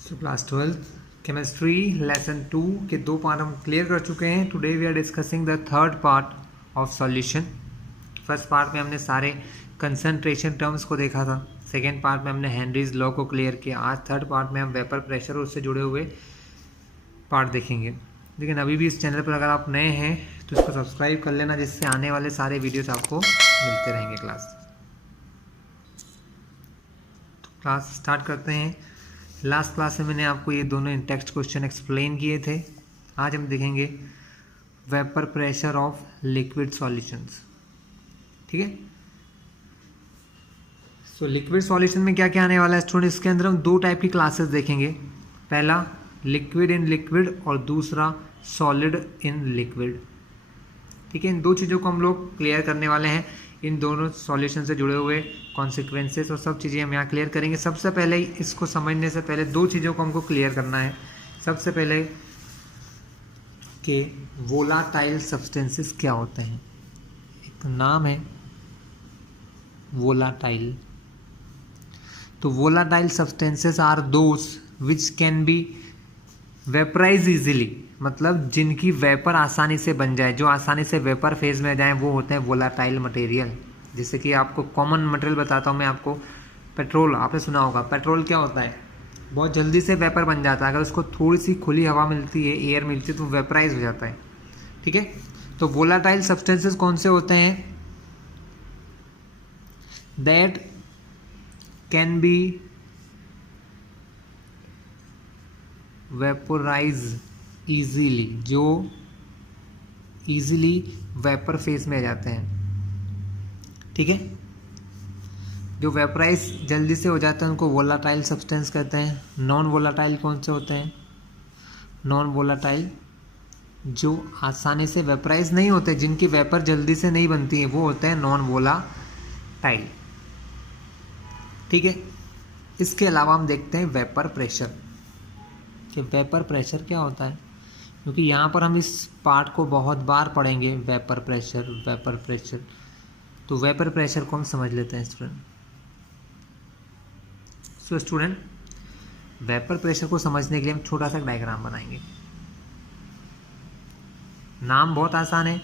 So class 12th chemistry lesson 2 के 2 part हम clear कर चुके हैं। Today we are discussing the third part of solution. First part में हमने सारे कंसंट्रेशन टर्म्स को देखा था। सेकेंड पार्ट में हमने हेनरीज लॉ को क्लियर किया। आज थर्ड पार्ट में हम वेपर प्रेशर और उससे जुड़े हुए पार्ट देखेंगे। लेकिन अभी भी इस चैनल पर अगर आप नए हैं तो इसको सब्सक्राइब कर लेना, जिससे आने वाले सारे वीडियोस आपको मिलते रहेंगे। क्लास स्टार्ट करते हैं। लास्ट क्लास में मैंने आपको ये दोनों टेक्स्ट क्वेश्चन एक्सप्लेन किए थे। आज हम देखेंगे vapour pressure of liquid solutions. ठीक है, सो लिक्विड सॉल्यूशन में क्या क्या आने वाला है स्टूडेंट, इसके अंदर हम दो टाइप की क्लासेस देखेंगे। पहला लिक्विड इन लिक्विड और दूसरा सॉलिड इन लिक्विड। ठीक है, इन दो चीज़ों को हम लोग क्लियर करने वाले हैं। इन दोनों सॉल्यूशन से जुड़े हुए कॉन्सिक्वेंसेस और सब चीज़ें हम यहाँ क्लियर करेंगे। सबसे पहले इसको समझने से पहले दो चीज़ों को हमको क्लियर करना है। सबसे पहले कि वोलाटाइल सब्सटेंसेस क्या होते हैं। एक नाम है वोलाटाइल। तो volatile substances are those which can be vaporise easily, मतलब जिनकी वेपर आसानी से बन जाए, जो आसानी से वेपर फेज में जाए, वो होते हैं वोलाटाइल मटेरियल। जैसे कि आपको कॉमन मटेरियल बताता हूँ मैं आपको। पेट्रोल आपने सुना होगा। पेट्रोल क्या होता है, बहुत जल्दी से वेपर बन जाता है। अगर उसको थोड़ी सी खुली हवा मिलती है, एयर मिलती है, तो वेपराइज हो जाता है। ठीक है, तो वोलाटाइल सब्सटेंसेस कौन से होते हैं, that can be vaporise easily, जो इजीली वेपर फेज में आ जाते हैं। ठीक है, जो वेपराइज जल्दी से हो जाते हैं उनको वोलाटाइल सब्सटेंस कहते हैं। नॉन वोलाटाइल कौन से होते हैं, नॉन वोलाटाइल जो आसानी से वेपराइज नहीं होते, जिनकी वेपर जल्दी से नहीं बनती है, वो होते हैं नॉन वोलाटाइल। ठीक है, इसके अलावा हम देखते हैं वेपर प्रेशर, कि वेपर प्रेशर क्या होता है, क्योंकि यहाँ पर हम इस पार्ट को बहुत बार पढ़ेंगे। Vapour pressure, vapour pressure. तो वेपर प्रेशर को हम समझ लेते हैं student. So student, vapour pressure को समझने के लिए हम छोटा सा डायग्राम बनाएंगे। नाम बहुत आसान है।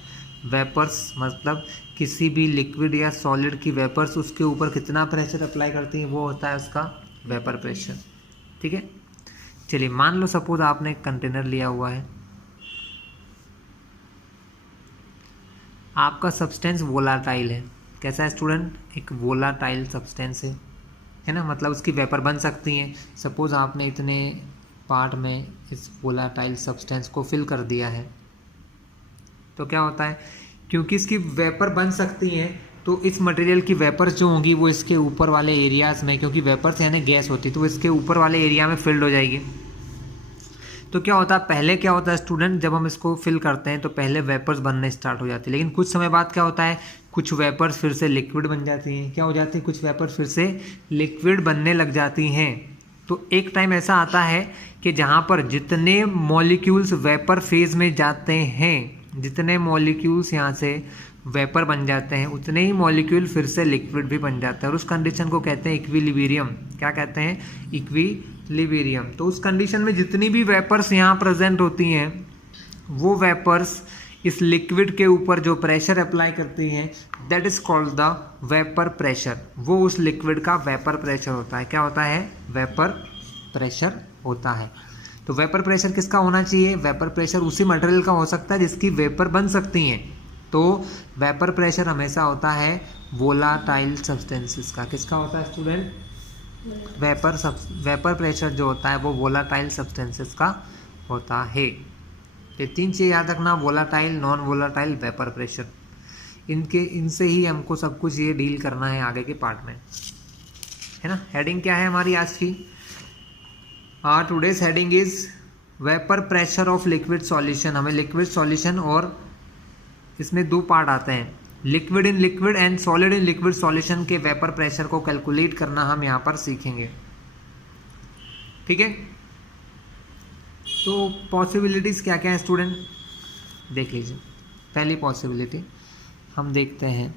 वेपर्स मतलब किसी भी लिक्विड या सॉलिड की वेपर्स उसके ऊपर कितना प्रेशर अप्लाई करती हैं, वो होता है उसका वेपर प्रेशर। ठीक है, चलिए मान लो सपोज आपने एक कंटेनर लिया हुआ है। आपका सब्सटेंस वोलाटाइल है। कैसा है स्टूडेंट, एक वोलाटाइल सब्सटेंस है ना, मतलब उसकी वेपर बन सकती हैं। सपोज आपने इतने पार्ट में इस वोलाटाइल सब्सटेंस को फिल कर दिया है, तो क्या होता है, क्योंकि इसकी वेपर बन सकती हैं, तो इस मटेरियल की वेपर्स जो होंगी वो इसके ऊपर वाले एरियाज़ में, क्योंकि वेपर्स यानी गैस होती है, तो इसके ऊपर वाले एरिया में फिल्ड हो जाएगी। तो क्या होता है, पहले क्या होता है स्टूडेंट, जब हम इसको फिल करते हैं तो पहले वेपर्स बनने स्टार्ट हो जाती है, लेकिन कुछ समय बाद क्या होता है, कुछ वेपर्स फिर से लिक्विड बन जाती हैं। क्या हो जाती है, कुछ वेपर्स फिर से लिक्विड बनने लग जाती हैं। तो एक टाइम ऐसा आता है कि जहाँ पर जितने मॉलिक्यूल्स वेपर फेज में जाते हैं, जितने मॉलिक्यूल्स यहाँ से वेपर बन जाते हैं, उतने ही मॉलिक्यूल फिर से लिक्विड भी बन जाता है, और उस कंडीशन को कहते हैं इक्विलिब्रियम। क्या कहते हैं, इक्विलिब्रियम। तो उस कंडीशन में जितनी भी वेपर्स यहाँ प्रेजेंट होती हैं, वो वेपर्स इस लिक्विड के ऊपर जो प्रेशर अप्लाई करती हैं, that is called the vapour pressure. वो उस लिक्विड का वेपर प्रेशर होता है। क्या होता है, वेपर प्रेशर होता है। तो वेपर प्रेशर किसका होना चाहिए, वेपर प्रेशर उसी मटेरियल का हो सकता है जिसकी वेपर बन सकती हैं। तो वेपर प्रेशर हमेशा होता है वोलाटाइल सब्सटेंसेस का। किसका होता है स्टूडेंट, वेपर प्रेशर जो होता है वो वोलाटाइल सब्सटेंसेस का होता है। ये तीन चीज़ याद रखना, volatile, non volatile, vapour pressure. इनसे ही हमको सब कुछ ये डील करना है आगे के पार्ट में, है ना। हेडिंग क्या है हमारी आज की, today's heading is vapour pressure of liquid solution. हमें लिक्विड सॉल्यूशन, और इसमें दो पार्ट आते हैं, liquid in liquid and solid in liquid solution के वेपर प्रेशर को कैलकुलेट करना हम यहाँ पर सीखेंगे। ठीक है, तो पॉसिबिलिटीज़ क्या क्या है स्टूडेंट, देख लीजिए। पहली पॉसिबिलिटी हम देखते हैं,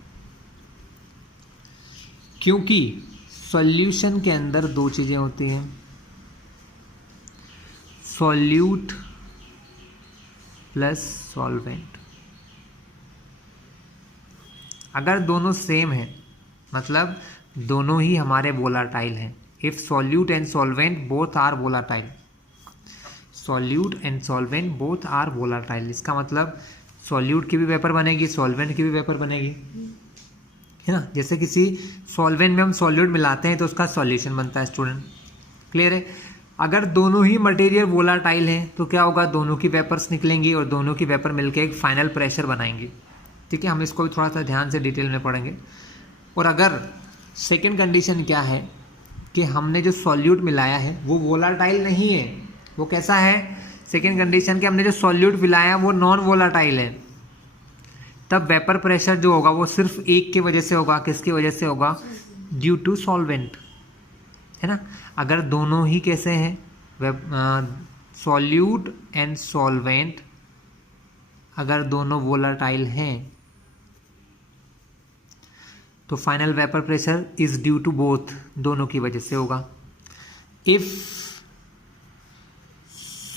क्योंकि सॉल्यूशन के अंदर दो चीज़ें होती हैं, सॉल्यूट प्लस सॉल्वेंट। अगर दोनों सेम है मतलब दोनों ही हमारे वोलाटाइल हैं, if solute and solvent both are volatile, solute and solvent both are volatile, इसका मतलब सॉल्यूट की भी वेपर बनेगी, सॉल्वेंट की भी वेपर बनेगी, है ना। जैसे किसी सॉल्वेंट में हम सॉल्यूट मिलाते हैं तो उसका सॉल्यूशन बनता है स्टूडेंट, क्लियर है। अगर दोनों ही मटेरियल वोलाटाइल हैं तो क्या होगा, दोनों की वेपर्स निकलेंगी और दोनों की वेपर मिलकर एक फाइनल प्रेशर बनाएंगी, ठीक है। हम इसको भी थोड़ा सा ध्यान से डिटेल में पढ़ेंगे। और अगर सेकेंड कंडीशन क्या है कि हमने जो सॉल्यूट मिलाया है वो वोलाटाइल नहीं है, वो कैसा है, सेकेंड कंडीशन कि हमने जो सॉल्यूट मिलाया वो नॉन वोलाटाइल है, तब वेपर प्रेशर जो होगा वो सिर्फ एक की वजह से होगा, किसकी वजह से होगा, ड्यू टू सॉल्वेंट, है ना। अगर दोनों ही कैसे हैं, सॉल्यूट एंड सॉल्वेंट अगर दोनों वोलाटाइल हैं तो final vapour pressure is due to both, दोनों की वजह से होगा। If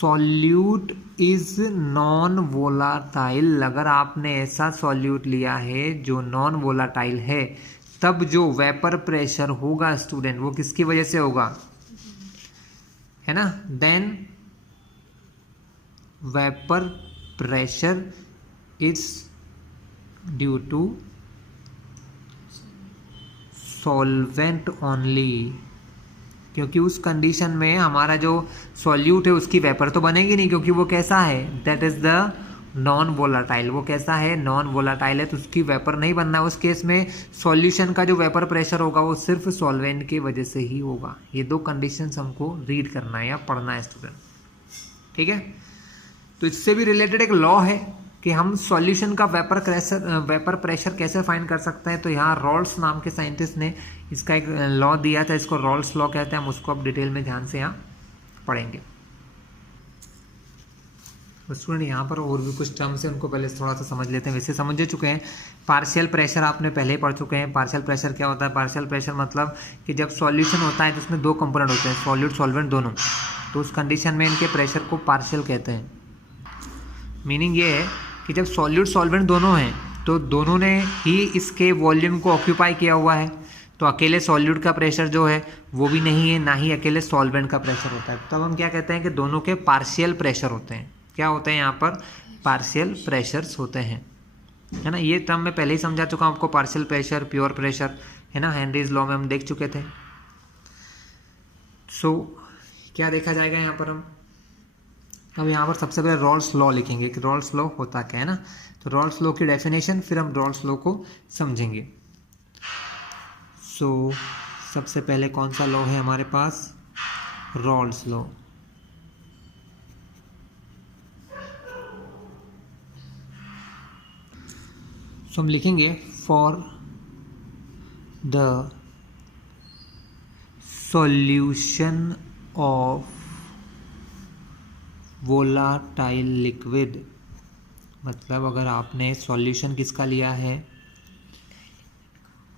solute is non volatile, अगर आपने ऐसा सॉल्यूट लिया है जो नॉन वोलाटाइल है, तब जो वेपर प्रेशर होगा स्टूडेंट वो किसकी वजह से होगा, है ना। Then vapour pressure is due to solvent only, क्योंकि उस कंडीशन में हमारा जो सॉल्यूट है उसकी वेपर तो बनेगी नहीं, क्योंकि वो कैसा है, that is the non volatile, वो कैसा है, नॉन वोलाटाइल है, तो उसकी वेपर नहीं बनना है। उस केस में सॉल्यूशन का जो वेपर प्रेशर होगा वो सिर्फ सॉल्वेंट की वजह से ही होगा। ये दो कंडीशंस हमको रीड करना है या पढ़ना है स्टूडेंट, ठीक है। तो इससे भी रिलेटेड एक लॉ है कि हम सॉल्यूशन का वेपर प्रेशर कैसे फाइंड कर सकते हैं। तो यहाँ रॉल्स नाम के साइंटिस्ट ने इसका एक लॉ दिया था, इसको रॉल्स लॉ कहते हैं। हम उसको अब डिटेल में ध्यान से यहाँ पढ़ेंगे। तो स्टूडेंट यहाँ पर और भी कुछ टर्म्स हैं, उनको पहले थोड़ा सा समझ लेते हैं। वैसे समझ चुके हैं, पार्शियल प्रेशर आपने पहले ही पढ़ चुके हैं। पार्शियल प्रेशर क्या होता है, पार्शियल प्रेशर मतलब कि जब सॉल्यूशन होता है तो उसमें दो कंपोनेंट होते हैं, सॉल्यूट सॉल्वेंट दोनों, तो उस कंडीशन में इनके प्रेशर को पार्शियल कहते हैं। मीनिंग ये है कि जब सॉल्यूट सॉल्वेंट दोनों हैं तो दोनों ने ही इसके वॉल्यूम को ऑक्यूपाई किया हुआ है, तो अकेले सॉल्यूट का प्रेशर जो है वो भी नहीं है, ना ही अकेले सॉल्वेंट का प्रेशर होता है। तब हम क्या कहते हैं कि दोनों के पार्शियल प्रेशर होते हैं। क्या होते हैं यहाँ पर, पार्शियल प्रेशर्स होते हैं, है ना। ये टर्म मैं पहले ही समझा चुका हूँ आपको, पार्शियल प्रेशर, प्योर प्रेशर, है ना, हेनरीज लॉ में हम देख चुके थे। सो क्या देखा जाएगा यहाँ पर, हम अब यहाँ पर सबसे पहले रॉल्स लॉ लिखेंगे कि रॉल्स लॉ होता क्या है ना। तो रॉल्स लॉ की डेफिनेशन, फिर हम रॉल्स लॉ को समझेंगे। सो सबसे पहले कौन सा लॉ है हमारे पास, रॉल्स लॉ। सो हम लिखेंगे for the solution of volatile liquid, मतलब अगर आपने सॉल्यूशन किसका लिया है,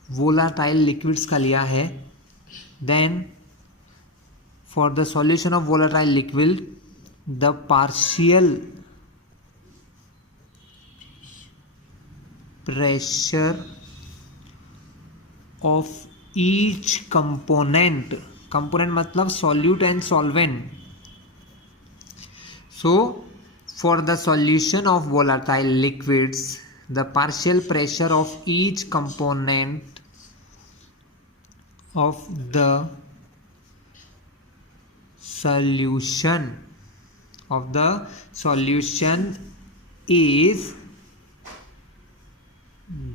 वोलाटाइल लिक्विड्स का लिया है, then for the solution of volatile liquid the partial pressure of each component, component मतलब solute and solvent. So, for the solution of volatile liquids, the partial pressure of each component of the solution is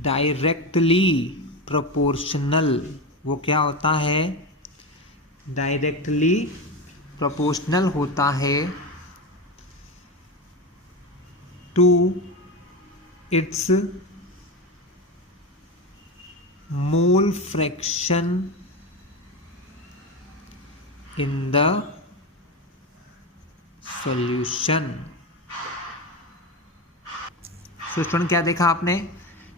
directly proportional। वो क्या होता है, directly proportional होता है to its mole fraction in the solution। So student क्या देखा आपने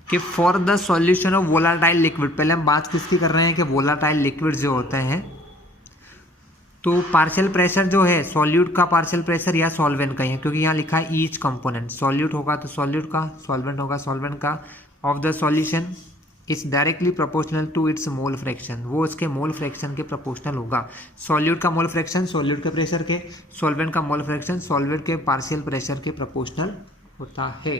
कि for the solution of volatile liquid, पहले हम बात किसकी कर रहे हैं कि वोलाटाइल लिक्विड जो होते हैं तो पार्शियल प्रेशर जो है सॉल्यूट का पार्शियल प्रेशर या सॉल्वेंट का ही है, क्योंकि यहाँ लिखा है ईच कंपोनेंट, सॉल्यूट होगा तो सॉल्यूट का, सॉल्वेंट होगा सॉल्वेंट का, of the solution is directly proportional to its mole fraction, वो उसके मोल फ्रैक्शन के प्रोपोर्शनल होगा। सॉल्यूट का मोल फ्रैक्शन सॉल्यूट के प्रेशर के, सॉल्वेंट का मोल फ्रैक्शन सॉल्वेंट के पार्शियल प्रेशर के प्रोपोर्शनल होता है।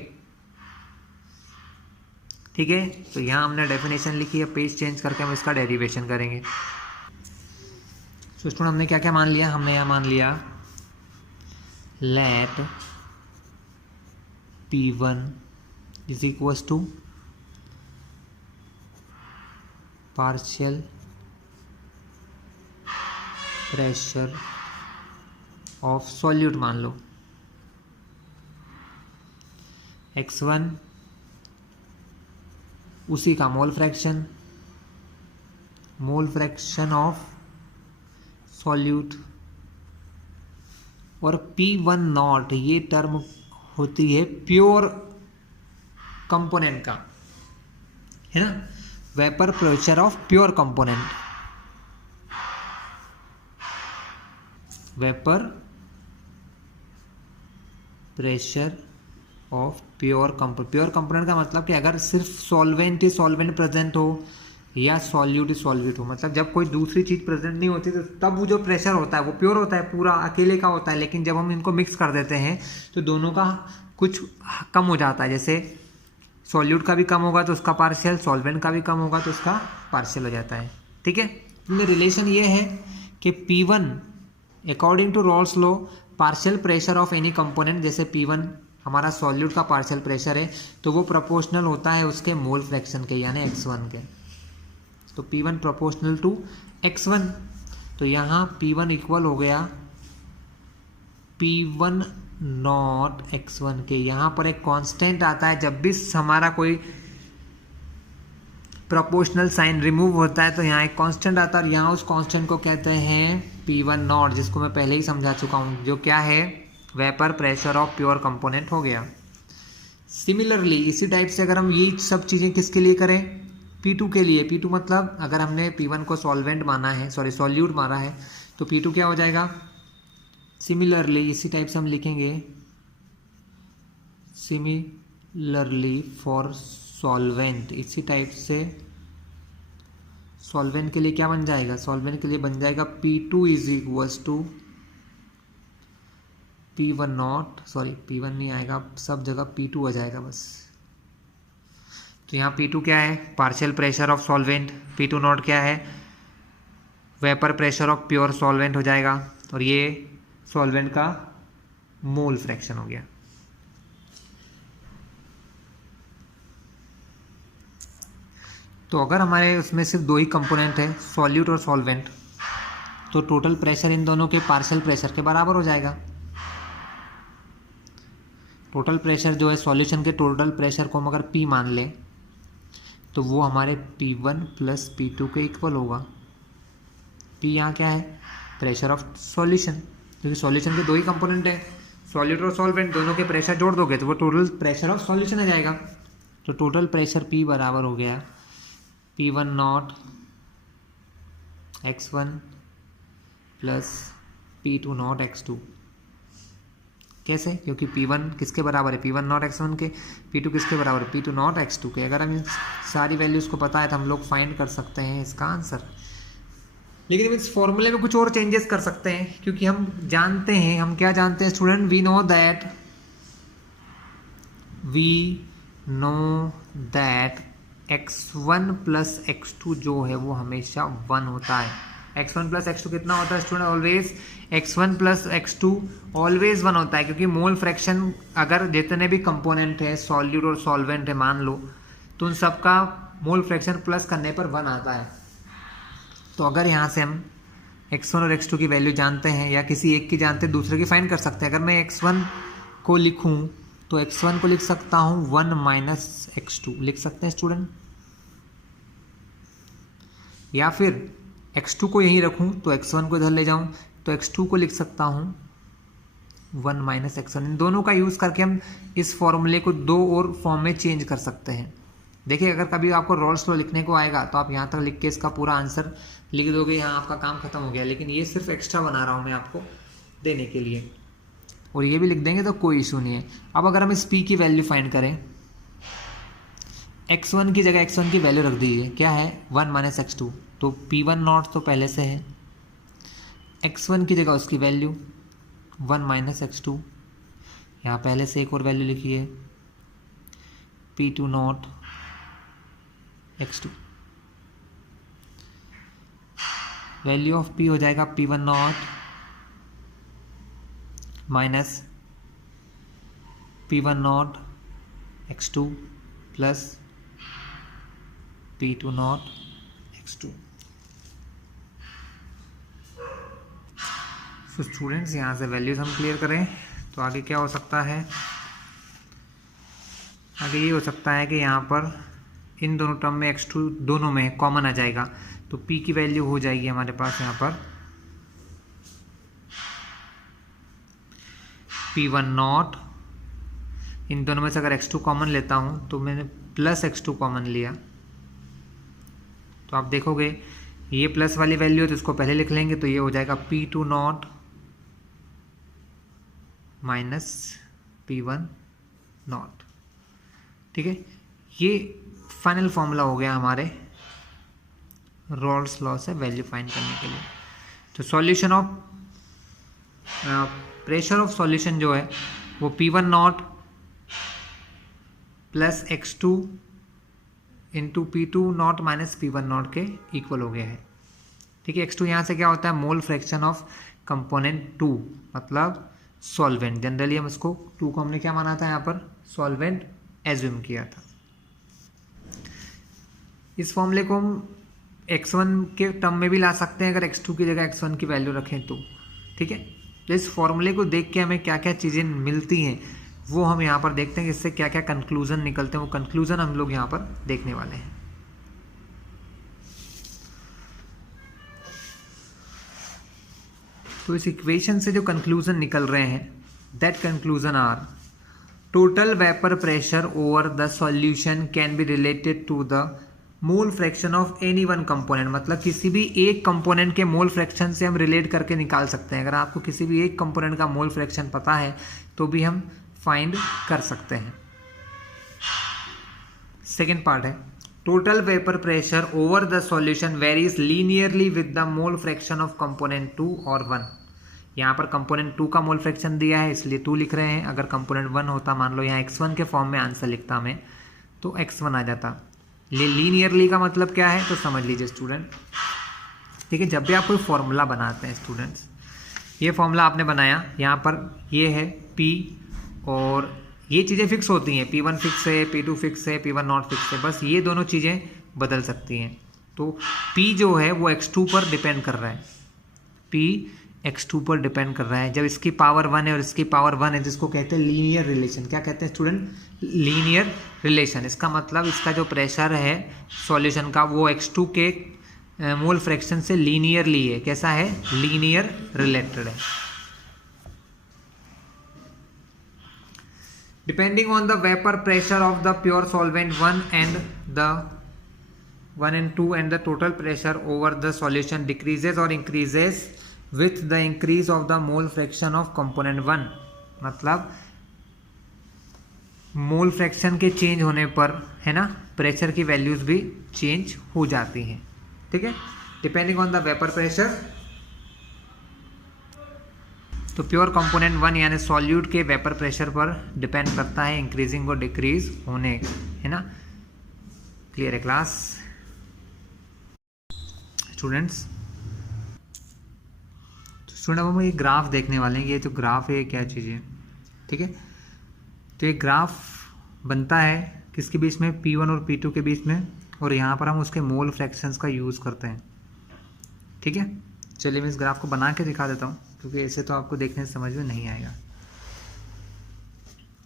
ठीक है, तो यहाँ हमने डेफिनेशन लिखी है, पेज चेंज करके हम इसका डेरिवेशन करेंगे। तो स्टूडेंट हमने क्या क्या मान लिया, हमने यहाँ मान लिया let P1 is equals to partial pressure of solute मान लो, x1 उसी का मोल फ्रैक्शन ऑफ सॉल्यूट, और P1 नॉट ये टर्म होती है प्योर कंपोनेंट का, है ना, vapour pressure of pure component, vapour pressure of pure component का मतलब कि अगर सिर्फ सॉल्वेंट ही सॉल्वेंट प्रेजेंट हो या सॉल्यूट ही सॉल्यूट हो, मतलब जब कोई दूसरी चीज़ प्रेजेंट नहीं होती तो तब वो जो प्रेशर होता है वो प्योर होता है, पूरा अकेले का होता है। लेकिन जब हम इनको मिक्स कर देते हैं तो दोनों का कुछ कम हो जाता है, जैसे सॉल्यूट का भी कम होगा तो उसका पार्शियल, सॉल्वेंट का भी कम होगा तो उसका पार्शियल हो जाता है। ठीक है, तो रिलेशन ये है कि P1 according to Raoult's law partial pressure of any component, जैसे P1 हमारा सॉल्यूट का पार्शियल प्रेशर है तो वो प्रोपोर्शनल होता है उसके मोल फ्रैक्शन के, यानी x1 के। तो P1 प्रोपोर्शनल टू x1, तो यहाँ P1 इक्वल हो गया P1 नॉट x1 के। यहाँ पर एक कांस्टेंट आता है, जब भी हमारा कोई प्रोपोर्शनल साइन रिमूव होता है तो यहाँ एक कांस्टेंट आता है, और यहाँ उस कांस्टेंट को कहते हैं P1 नॉट, जिसको मैं पहले ही समझा चुका हूँ, जो क्या है vapour pressure of pure component हो गया। सिमिलरली इसी टाइप से अगर हम ये सब चीज़ें किसके लिए करें, P2 के लिए, P2 मतलब अगर हमने P1 को सॉल्वेंट माना है, सॉल्यूट माना है, तो P2 क्या हो जाएगा, सिमिलरली इसी टाइप से हम लिखेंगे, सिमिलरली फॉर सॉल्वेंट, इसी टाइप से सॉल्वेंट के लिए क्या बन जाएगा, सॉल्वेंट के लिए बन जाएगा P2 is equals to P1 not, sorry P1 नहीं आएगा, सब जगह P2 आ जाएगा बस। तो यहाँ P2 क्या है, partial pressure of solvent, P2 not क्या है, vapour pressure of pure solvent हो जाएगा, और ये सॉल्वेंट का मोल फ्रैक्शन हो गया। तो अगर हमारे उसमें सिर्फ दो ही कंपोनेंट है, सॉल्यूट और सॉल्वेंट, तो टोटल प्रेशर इन दोनों के पार्शियल प्रेशर के बराबर हो जाएगा। टोटल प्रेशर जो है सॉल्यूशन के टोटल प्रेशर को हम अगर P मान लें तो वो हमारे P1 प्लस P2 के इक्वल होगा। P यहाँ क्या है, प्रेशर ऑफ सॉल्यूशन, क्योंकि सॉल्यूशन के दो ही कंपोनेंट है, सॉल्यूट और सॉल्वेंट, दोनों के प्रेशर जोड़ दोगे तो वो टोटल प्रेशर ऑफ सॉल्यूशन आ जाएगा। तो टोटल प्रेशर P बराबर हो गया P1 not x1 plus P2 not x2। कैसे, क्योंकि P1 किसके बराबर है, P1 नॉट x1 के, P2 किसके बराबर है, P2 नॉट x2 के। अगर हमें सारी वैल्यूज़ को पता है तो हम लोग फाइंड कर सकते हैं इसका आंसर, लेकिन इस फॉर्मूले में कुछ और चेंजेस कर सकते हैं, क्योंकि हम जानते हैं, हम क्या जानते हैं student, we know that x1 plus x2 जो है वो हमेशा 1 होता है। x1 प्लस x2 कितना होता है student, always x1 plus x2 always 1 होता है, क्योंकि मोल फ्रैक्शन अगर जितने भी कंपोनेंट है, सॉल्यूट और सॉल्वेंट है मान लो, तो उन सब का मोल फ्रैक्शन प्लस करने पर 1 आता है। तो अगर यहाँ से हम x1 और x2 की वैल्यू जानते हैं, या किसी एक की जानते हैं दूसरे की फाइंड कर सकते हैं। अगर मैं x1 को लिखूँ तो x1 को लिख सकता हूँ 1 माइनस x2 लिख सकते हैं स्टूडेंट, या फिर x2 को यहीं रखूं तो x1 को इधर ले जाऊं तो x2 को लिख सकता हूं 1 माइनस x1। इन दोनों का यूज़ करके हम इस फॉर्मूले को दो और फॉर्म में चेंज कर सकते हैं। देखिए, अगर कभी आपको रॉल्स लॉ लिखने को आएगा तो आप यहाँ तक लिख के इसका पूरा आंसर लिख दोगे, यहाँ आपका काम खत्म हो गया। लेकिन ये सिर्फ एक्स्ट्रा बना रहा हूँ मैं आपको देने के लिए, और ये भी लिख देंगे तो कोई इशू नहीं है। अब अगर हम इस p की वैल्यू फाइंड करें, x1 की जगह x1 की वैल्यू रख दीजिए, क्या है 1 माइनस x2, तो p1 नॉट तो पहले से है, x1 की जगह उसकी वैल्यू 1 माइनस x2, यहाँ पहले से एक और वैल्यू लिखिए p2 not x2, value of p हो जाएगा p1 not minus p1 not x2 plus p2 not x2। तो स्टूडेंट्स यहाँ से वैल्यूज हम क्लियर करें तो आगे क्या हो सकता है, आगे ये हो सकता है कि यहाँ पर इन दोनों टर्म में x2 दोनों में कॉमन आ जाएगा, तो p की वैल्यू हो जाएगी हमारे पास यहाँ पर p1 नॉट, इन दोनों में से अगर x2 कॉमन लेता हूँ तो मैंने प्लस x2 कॉमन लिया, तो आप देखोगे ये प्लस वाली वैल्यू है तो इसको पहले लिख लेंगे, तो ये हो जाएगा p2 not minus p1 not. ठीक है, ये फाइनल फॉर्मूला हो गया हमारे रॉल्स लॉ से वैल्यू फाइंड करने के लिए। तो solution of pressure of solution जो है वो p1 not plus x2 into p2 not minus p1 not के इक्वल हो गया है। ठीक है, x2 यहाँ से क्या होता है, मोल फ्रैक्शन ऑफ कंपोनेंट 2, मतलब सॉल्वेंट। जनरली हम इसको 2 को हमने क्या माना था, यहाँ पर सॉल्वेंट एज्यूम किया था। इस फॉर्मूले को हम x1 के टर्म में भी ला सकते हैं अगर x2 की जगह x1 की वैल्यू रखें तो। ठीक है, तो इस फॉर्मूले को देख के हमें क्या क्या चीज़ें मिलती हैं वो हम यहाँ पर देखते हैं कि इससे क्या क्या कंक्लूजन निकलते हैं, वो कंक्लूजन हम लोग यहाँ पर देखने वाले हैं। तो इस इक्वेशन से जो कंक्लूजन निकल रहे हैं, that conclusion are total vapour pressure over the solution can be related to the mole fraction of any one component, मतलब किसी भी एक कंपोनेंट के मोल फ्रैक्शन से हम रिलेट करके निकाल सकते हैं। अगर आपको किसी भी एक कंपोनेंट का मोल फ्रैक्शन पता है तो भी हम फाइंड कर सकते हैं। सेकेंड पार्ट है total vapour pressure over the solution varies linearly with the mole fraction of component 2 और 1। यहाँ पर कंपोनेंट 2 का मोल फ्रैक्शन दिया है इसलिए 2 लिख रहे हैं। अगर कंपोनेंट 1 होता, मान लो यहाँ x1 के फॉर्म में आंसर लिखता मैं, तो x1 आ जाता। लीनियरली का मतलब क्या है तो समझ लीजिए स्टूडेंट। ठीक है, जब भी आप कोई फॉर्मूला बनाते हैं स्टूडेंट्स, ये फॉर्मूला आपने बनाया, यहाँ पर ये है p और ये चीज़ें फिक्स होती हैं, p1 फिक्स है, p2 फिक्स है, p1 नॉट फिक्स है, बस ये दोनों चीज़ें बदल सकती हैं। तो p जो है वो x2 पर डिपेंड कर रहा है, p x2 पर डिपेंड कर रहा है। जब इसकी पावर 1 है और इसकी पावर 1 है जिसको कहते हैं लीनियर रिलेशन। क्या कहते हैं स्टूडेंट, लीनियर रिलेशन। इसका मतलब इसका जो प्रेशर है सॉल्यूशन का वो x2 के मोल फ्रैक्शन से लीनियरली है। कैसा है, लीनियर रिलेटेड है। Depending on the vapor pressure of the pure solvent 1 and 2 and the total pressure over the solution decreases or increases with the increase of the mole fraction of component 1। मतलब मोल fraction के change होने पर है ना, pressure की values भी change हो जाती हैं। ठीक है, depending on the vapour pressure. तो प्योर कंपोनेंट 1 यानी सॉल्यूट के वेपर प्रेशर पर डिपेंड करता है इंक्रीजिंग और डिक्रीज होने, है ना। क्लियर है क्लास स्टूडेंट्स? तो स्टूडेंट अब हम ये ग्राफ देखने वाले हैं। ये जो ग्राफ है क्या चीज़ है, ठीक है। तो ये ग्राफ बनता है किसके बीच में, P1 और P2 के बीच में, और यहाँ पर हम उसके मोल फ्रैक्शंस का यूज़ करते हैं। ठीक है, चलिए मैं इस ग्राफ को बना के दिखा देता हूँ क्योंकि ऐसे तो आपको देखने से समझ में नहीं आएगा।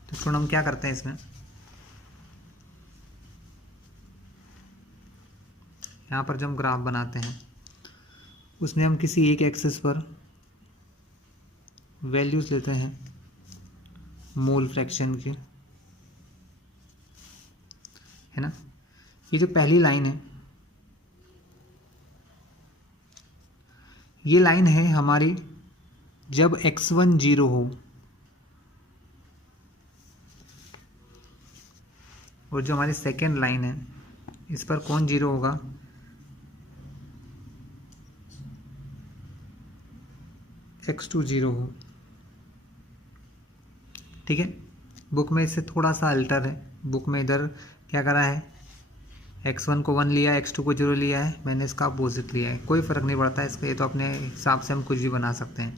तो सुन हम क्या करते हैं इसमें, यहाँ पर जब हम ग्राफ बनाते हैं उसमें हम किसी एक एक्सिस पर वैल्यूज लेते हैं मोल फ्रैक्शन की, है ना। ये जो पहली लाइन है ये लाइन है हमारी जब x1 0 हो और जो हमारी सेकेंड लाइन है इस पर कौन 0 होगा, x2 0 हो। ठीक है, बुक में इससे थोड़ा सा अल्टर है, बुक में इधर क्या करा है, x1 को 1 लिया, x2 को 0 लिया है, मैंने इसका अपोजिट लिया है, कोई फ़र्क नहीं पड़ता इसका, ये तो अपने हिसाब से हम कुछ भी बना सकते हैं।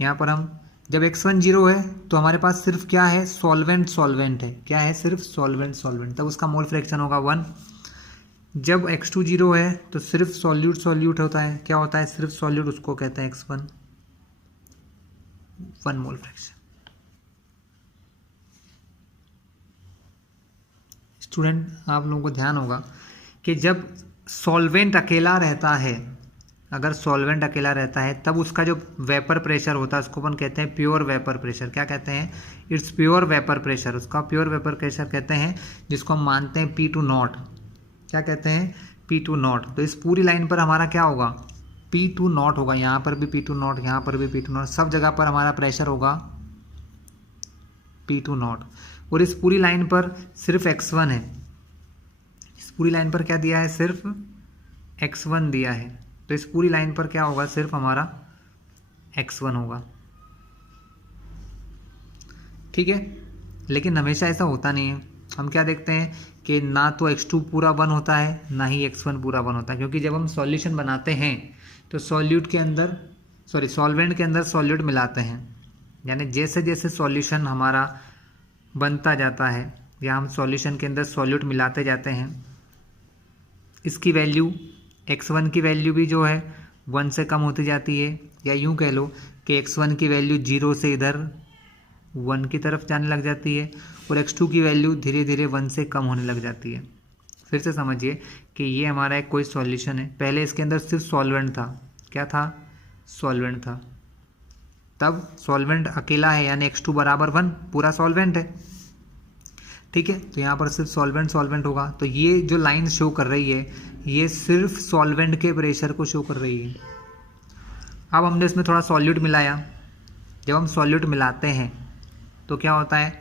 यहाँ पर हम जब x1 0 है तो हमारे पास सिर्फ क्या है, सॉल्वेंट सॉल्वेंट है, क्या है, सिर्फ सॉल्वेंट सॉल्वेंट, तब उसका मोल फ्रैक्शन होगा 1। जब x2 0 है तो सिर्फ सॉल्यूट सॉल्यूट होता है, क्या होता है, सिर्फ सॉल्यूट, उसको कहते हैं x1, 1 मोल फ्रैक्शन। स्टूडेंट आप लोगों को ध्यान होगा कि जब सॉल्वेंट अकेला रहता है, अगर सॉल्वेंट अकेला रहता है तब उसका जो वेपर प्रेशर होता है उसको अपन कहते हैं प्योर वेपर प्रेशर। क्या कहते हैं, इट्स प्योर वेपर प्रेशर, उसका प्योर वेपर प्रेशर कहते हैं, जिसको हम मानते हैं P2 नॉट। क्या कहते हैं, P2 नॉट। तो इस पूरी लाइन पर हमारा क्या होगा, P2 नॉट होगा, यहाँ पर भी P2 नॉट, यहाँ पर भी P2 नॉट, सब जगह पर हमारा प्रेशर होगा P2 नॉट। और इस पूरी लाइन पर सिर्फ x1 है, इस पूरी लाइन पर क्या दिया है, सिर्फ x1 दिया है, तो इस पूरी लाइन पर क्या होगा, सिर्फ हमारा x1 होगा। ठीक है, लेकिन हमेशा ऐसा होता नहीं है, हम क्या देखते हैं कि ना तो x2 पूरा 1 होता है ना ही x1 पूरा 1 होता है, क्योंकि जब हम सॉल्यूशन बनाते हैं तो सॉल्यूट के अंदर सॉल्वेंट के अंदर सॉल्यूट मिलाते हैं, यानी जैसे जैसे सॉल्यूशन हमारा बनता जाता है या हम सॉल्यूशन के अंदर सॉल्यूट मिलाते जाते हैं, इसकी वैल्यू x1 की वैल्यू भी जो है 1 से कम होती जाती है, या यूं कह लो कि x1 की वैल्यू 0 से इधर 1 की तरफ जाने लग जाती है और x2 की वैल्यू धीरे धीरे 1 से कम होने लग जाती है। फिर से समझिए कि ये हमारा एक कोई सॉल्यूशन है, पहले इसके अंदर सिर्फ सॉल्वेंट था, क्या था, सॉल्वेंट था, तब सॉल्वेंट अकेला है यानी x2 बराबर 1, पूरा सॉल्वेंट है। ठीक है, तो यहाँ पर सिर्फ सॉल्वेंट सॉल्वेंट होगा, तो ये जो लाइन शो कर रही है ये सिर्फ सॉल्वेंट के प्रेशर को शो कर रही है। अब हमने इसमें थोड़ा सॉल्यूट मिलाया, जब हम सॉल्यूट मिलाते हैं तो क्या होता है,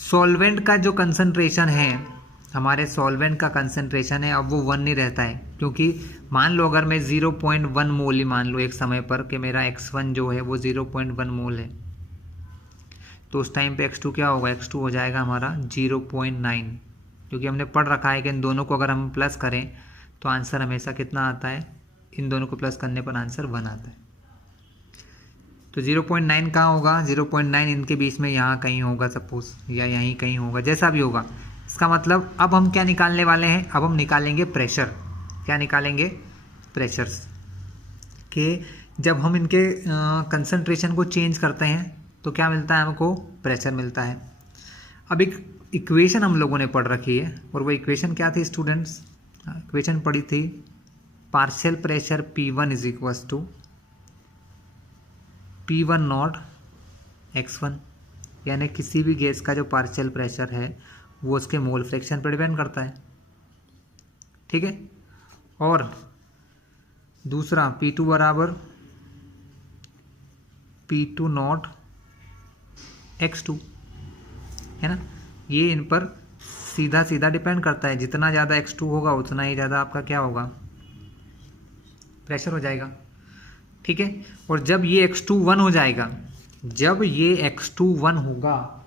सॉल्वेंट का जो कंसंट्रेशन है, हमारे सॉल्वेंट का कंसंट्रेशन है, अब वो 1 नहीं रहता है, क्योंकि मान लो अगर मैं 0.1 मोल ही मान लो एक समय पर कि मेरा x1 जो है वो 0.1 मोल है, तो उस टाइम पे x2 क्या होगा, x2 हो जाएगा हमारा 0.9, क्योंकि हमने पढ़ रखा है कि इन दोनों को अगर हम प्लस करें तो आंसर हमेशा कितना आता है, इन दोनों को प्लस करने पर आंसर 1 आता है। तो 0.9 कहाँ होगा, 0.9 इनके बीच में यहाँ कहीं होगा सपोज, या यहीं कहीं होगा, जैसा भी होगा। इसका मतलब अब हम क्या निकालने वाले हैं, अब हम निकालेंगे प्रेशर। क्या निकालेंगे, प्रेशर्स के जब हम इनके कंसंट्रेशन को चेंज करते हैं तो क्या मिलता है, हमको प्रेशर मिलता है। अब एक इक्वेशन हम लोगों ने पढ़ रखी है, और वो इक्वेशन क्या थी स्टूडेंट्स, इक्वेशन पढ़ी थी, partial pressure P1 is equals to P1 not x1, यानी किसी भी गैस का जो पार्शियल प्रेशर है वो उसके मोल फ्रैक्शन पर डिपेंड करता है। ठीक है, और दूसरा P2 बराबर P2 नॉट x2, है ना, ये इन पर सीधा सीधा डिपेंड करता है, जितना ज़्यादा x2 होगा उतना ही ज़्यादा आपका क्या होगा, प्रेशर हो जाएगा। ठीक है, और जब ये x2 1 हो जाएगा, जब ये x2 1 होगा,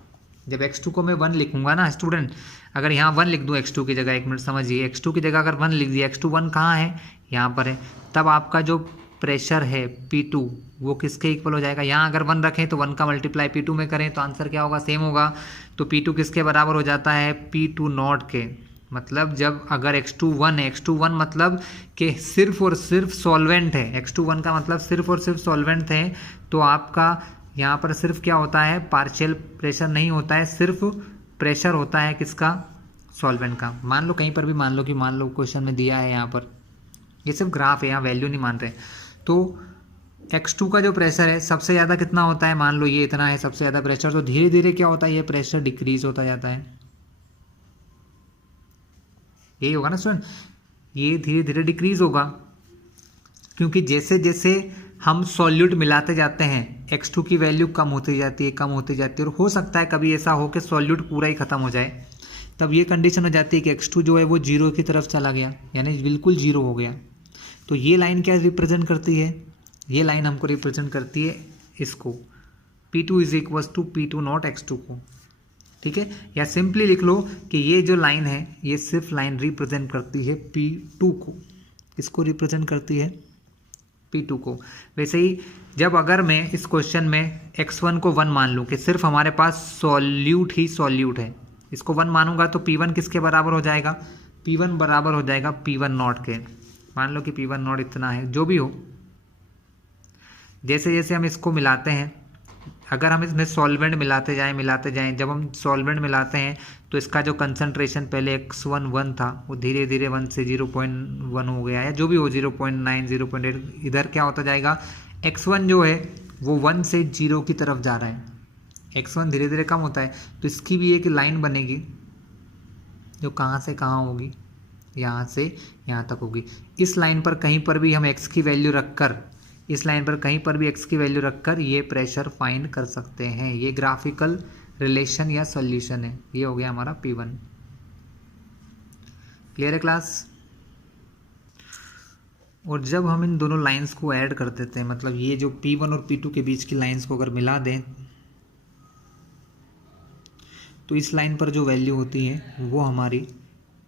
जब x2 को मैं 1 लिखूंगा ना स्टूडेंट, अगर यहाँ 1 लिख दूँ x2 की जगह, एक मिनट समझिए, x2 की जगह अगर 1 लिख दिया, x2 1 कहाँ है, यहाँ पर है, तब आपका जो प्रेशर है P2 वो किसके इक्वल हो जाएगा, यहाँ अगर 1 रखें तो 1 का मल्टीप्लाई P2 में करें तो आंसर क्या होगा, सेम होगा। तो P2 किसके बराबर हो जाता है, P2 नॉट के, मतलब जब अगर x2 1 है, x2 1 मतलब कि सिर्फ और सिर्फ सॉल्वेंट है, x2 1 का मतलब सिर्फ और सिर्फ सॉल्वेंट है, तो आपका यहाँ पर सिर्फ क्या होता है, पार्शियल प्रेशर नहीं होता है, सिर्फ प्रेशर होता है किसका, सॉल्वेंट का। मान लो कहीं पर भी मान लो क्वेश्चन में दिया है, यहाँ पर ये सिर्फ ग्राफ है, यहाँ वैल्यू नहीं मान रहे, तो x2 का जो प्रेशर है सबसे ज़्यादा कितना होता है, मान लो ये इतना है सबसे ज़्यादा प्रेशर, तो धीरे धीरे क्या होता है, ये प्रेशर डिक्रीज होता जाता है, यही होगा ना स्टूडेंट, ये धीरे धीरे डिक्रीज होगा। क्योंकि जैसे जैसे हम सॉल्यूट मिलाते जाते हैं x2 की वैल्यू कम होती जाती है, कम होती जाती है, और हो सकता है कभी ऐसा हो कि सॉल्यूट पूरा ही ख़त्म हो जाए। तब ये कंडीशन हो जाती है कि x2 जो है वो जीरो की तरफ चला गया, यानी बिल्कुल जीरो हो गया। तो ये लाइन क्या रिप्रेजेंट करती है? ये लाइन हमको रिप्रेजेंट करती है इसको, P2 is equals to P2 not x2 को, ठीक है। या सिंपली लिख लो कि ये जो लाइन है ये सिर्फ लाइन रिप्रेजेंट करती है P2 को। इसको रिप्रेजेंट करती है P2 को। वैसे ही जब अगर मैं इस क्वेश्चन में x1 को 1 मान लूँ कि सिर्फ हमारे पास सॉल्यूट ही सॉल्यूट है, इसको 1 मानूंगा तो P1 किसके बराबर हो जाएगा? P1 बराबर हो जाएगा P1 नॉट के। मान लो कि P1 नॉट इतना है, जो भी हो। जैसे जैसे हम इसको मिलाते हैं, अगर हम इसमें सॉल्वेंट मिलाते जाएं, जब हम सॉल्वेंट मिलाते हैं तो इसका जो कंसंट्रेशन पहले x1 1 था वो धीरे धीरे 1 से 0.1 हो गया, या जो भी हो 0.9 0.8, इधर क्या होता जाएगा, x1 जो है वो 1 से 0 की तरफ जा रहा है। x1 धीरे धीरे कम होता है, तो इसकी भी एक लाइन बनेगी जो कहाँ से कहाँ होगी, यहाँ से यहाँ तक होगी। इस लाइन पर कहीं पर भी हम x की वैल्यू रखकर, इस लाइन पर कहीं पर भी x की वैल्यू रखकर ये प्रेशर फाइंड कर सकते हैं। ये ग्राफिकल रिलेशन या सॉल्यूशन है। ये हो गया हमारा P1। क्लियर है क्लास? और जब हम इन दोनों लाइंस को ऐड कर देते हैं, मतलब ये जो P1 और P2 के बीच की लाइंस को अगर मिला दें तो इस लाइन पर जो वैल्यू होती है वो हमारी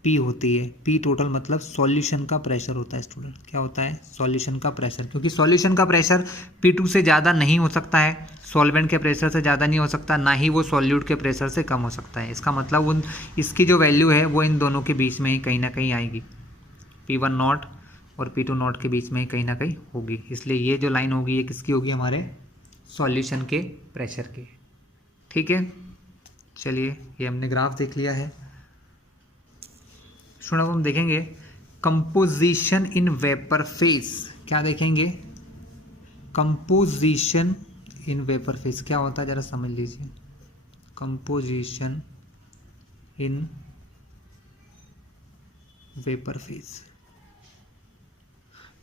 P होती है। P टोटल मतलब सॉल्यूशन का प्रेशर होता है स्टूडेंट। क्या होता है? सॉल्यूशन का प्रेशर। क्योंकि सॉल्यूशन का प्रेशर P2 से ज़्यादा नहीं हो सकता है, सॉल्वेंट के प्रेशर से ज़्यादा नहीं हो सकता, ना ही वो सॉल्यूट के प्रेशर से कम हो सकता है। इसका मतलब उन इसकी जो वैल्यू है वो इन दोनों के बीच में ही कहीं ना कहीं आएगी, P1 नॉट और P2 नॉट के बीच में ही कहीं ना कहीं होगी। इसलिए ये जो लाइन होगी ये किसकी होगी? हमारे सॉल्यूशन के प्रेशर की। ठीक है, चलिए ये हमने ग्राफ देख लिया है। सुनो, अब हम देखेंगे कंपोजिशन इन वेपर फेज। क्या देखेंगे? कंपोजिशन इन वेपर फेज क्या होता है जरा समझ लीजिए। Composition in vapour phase,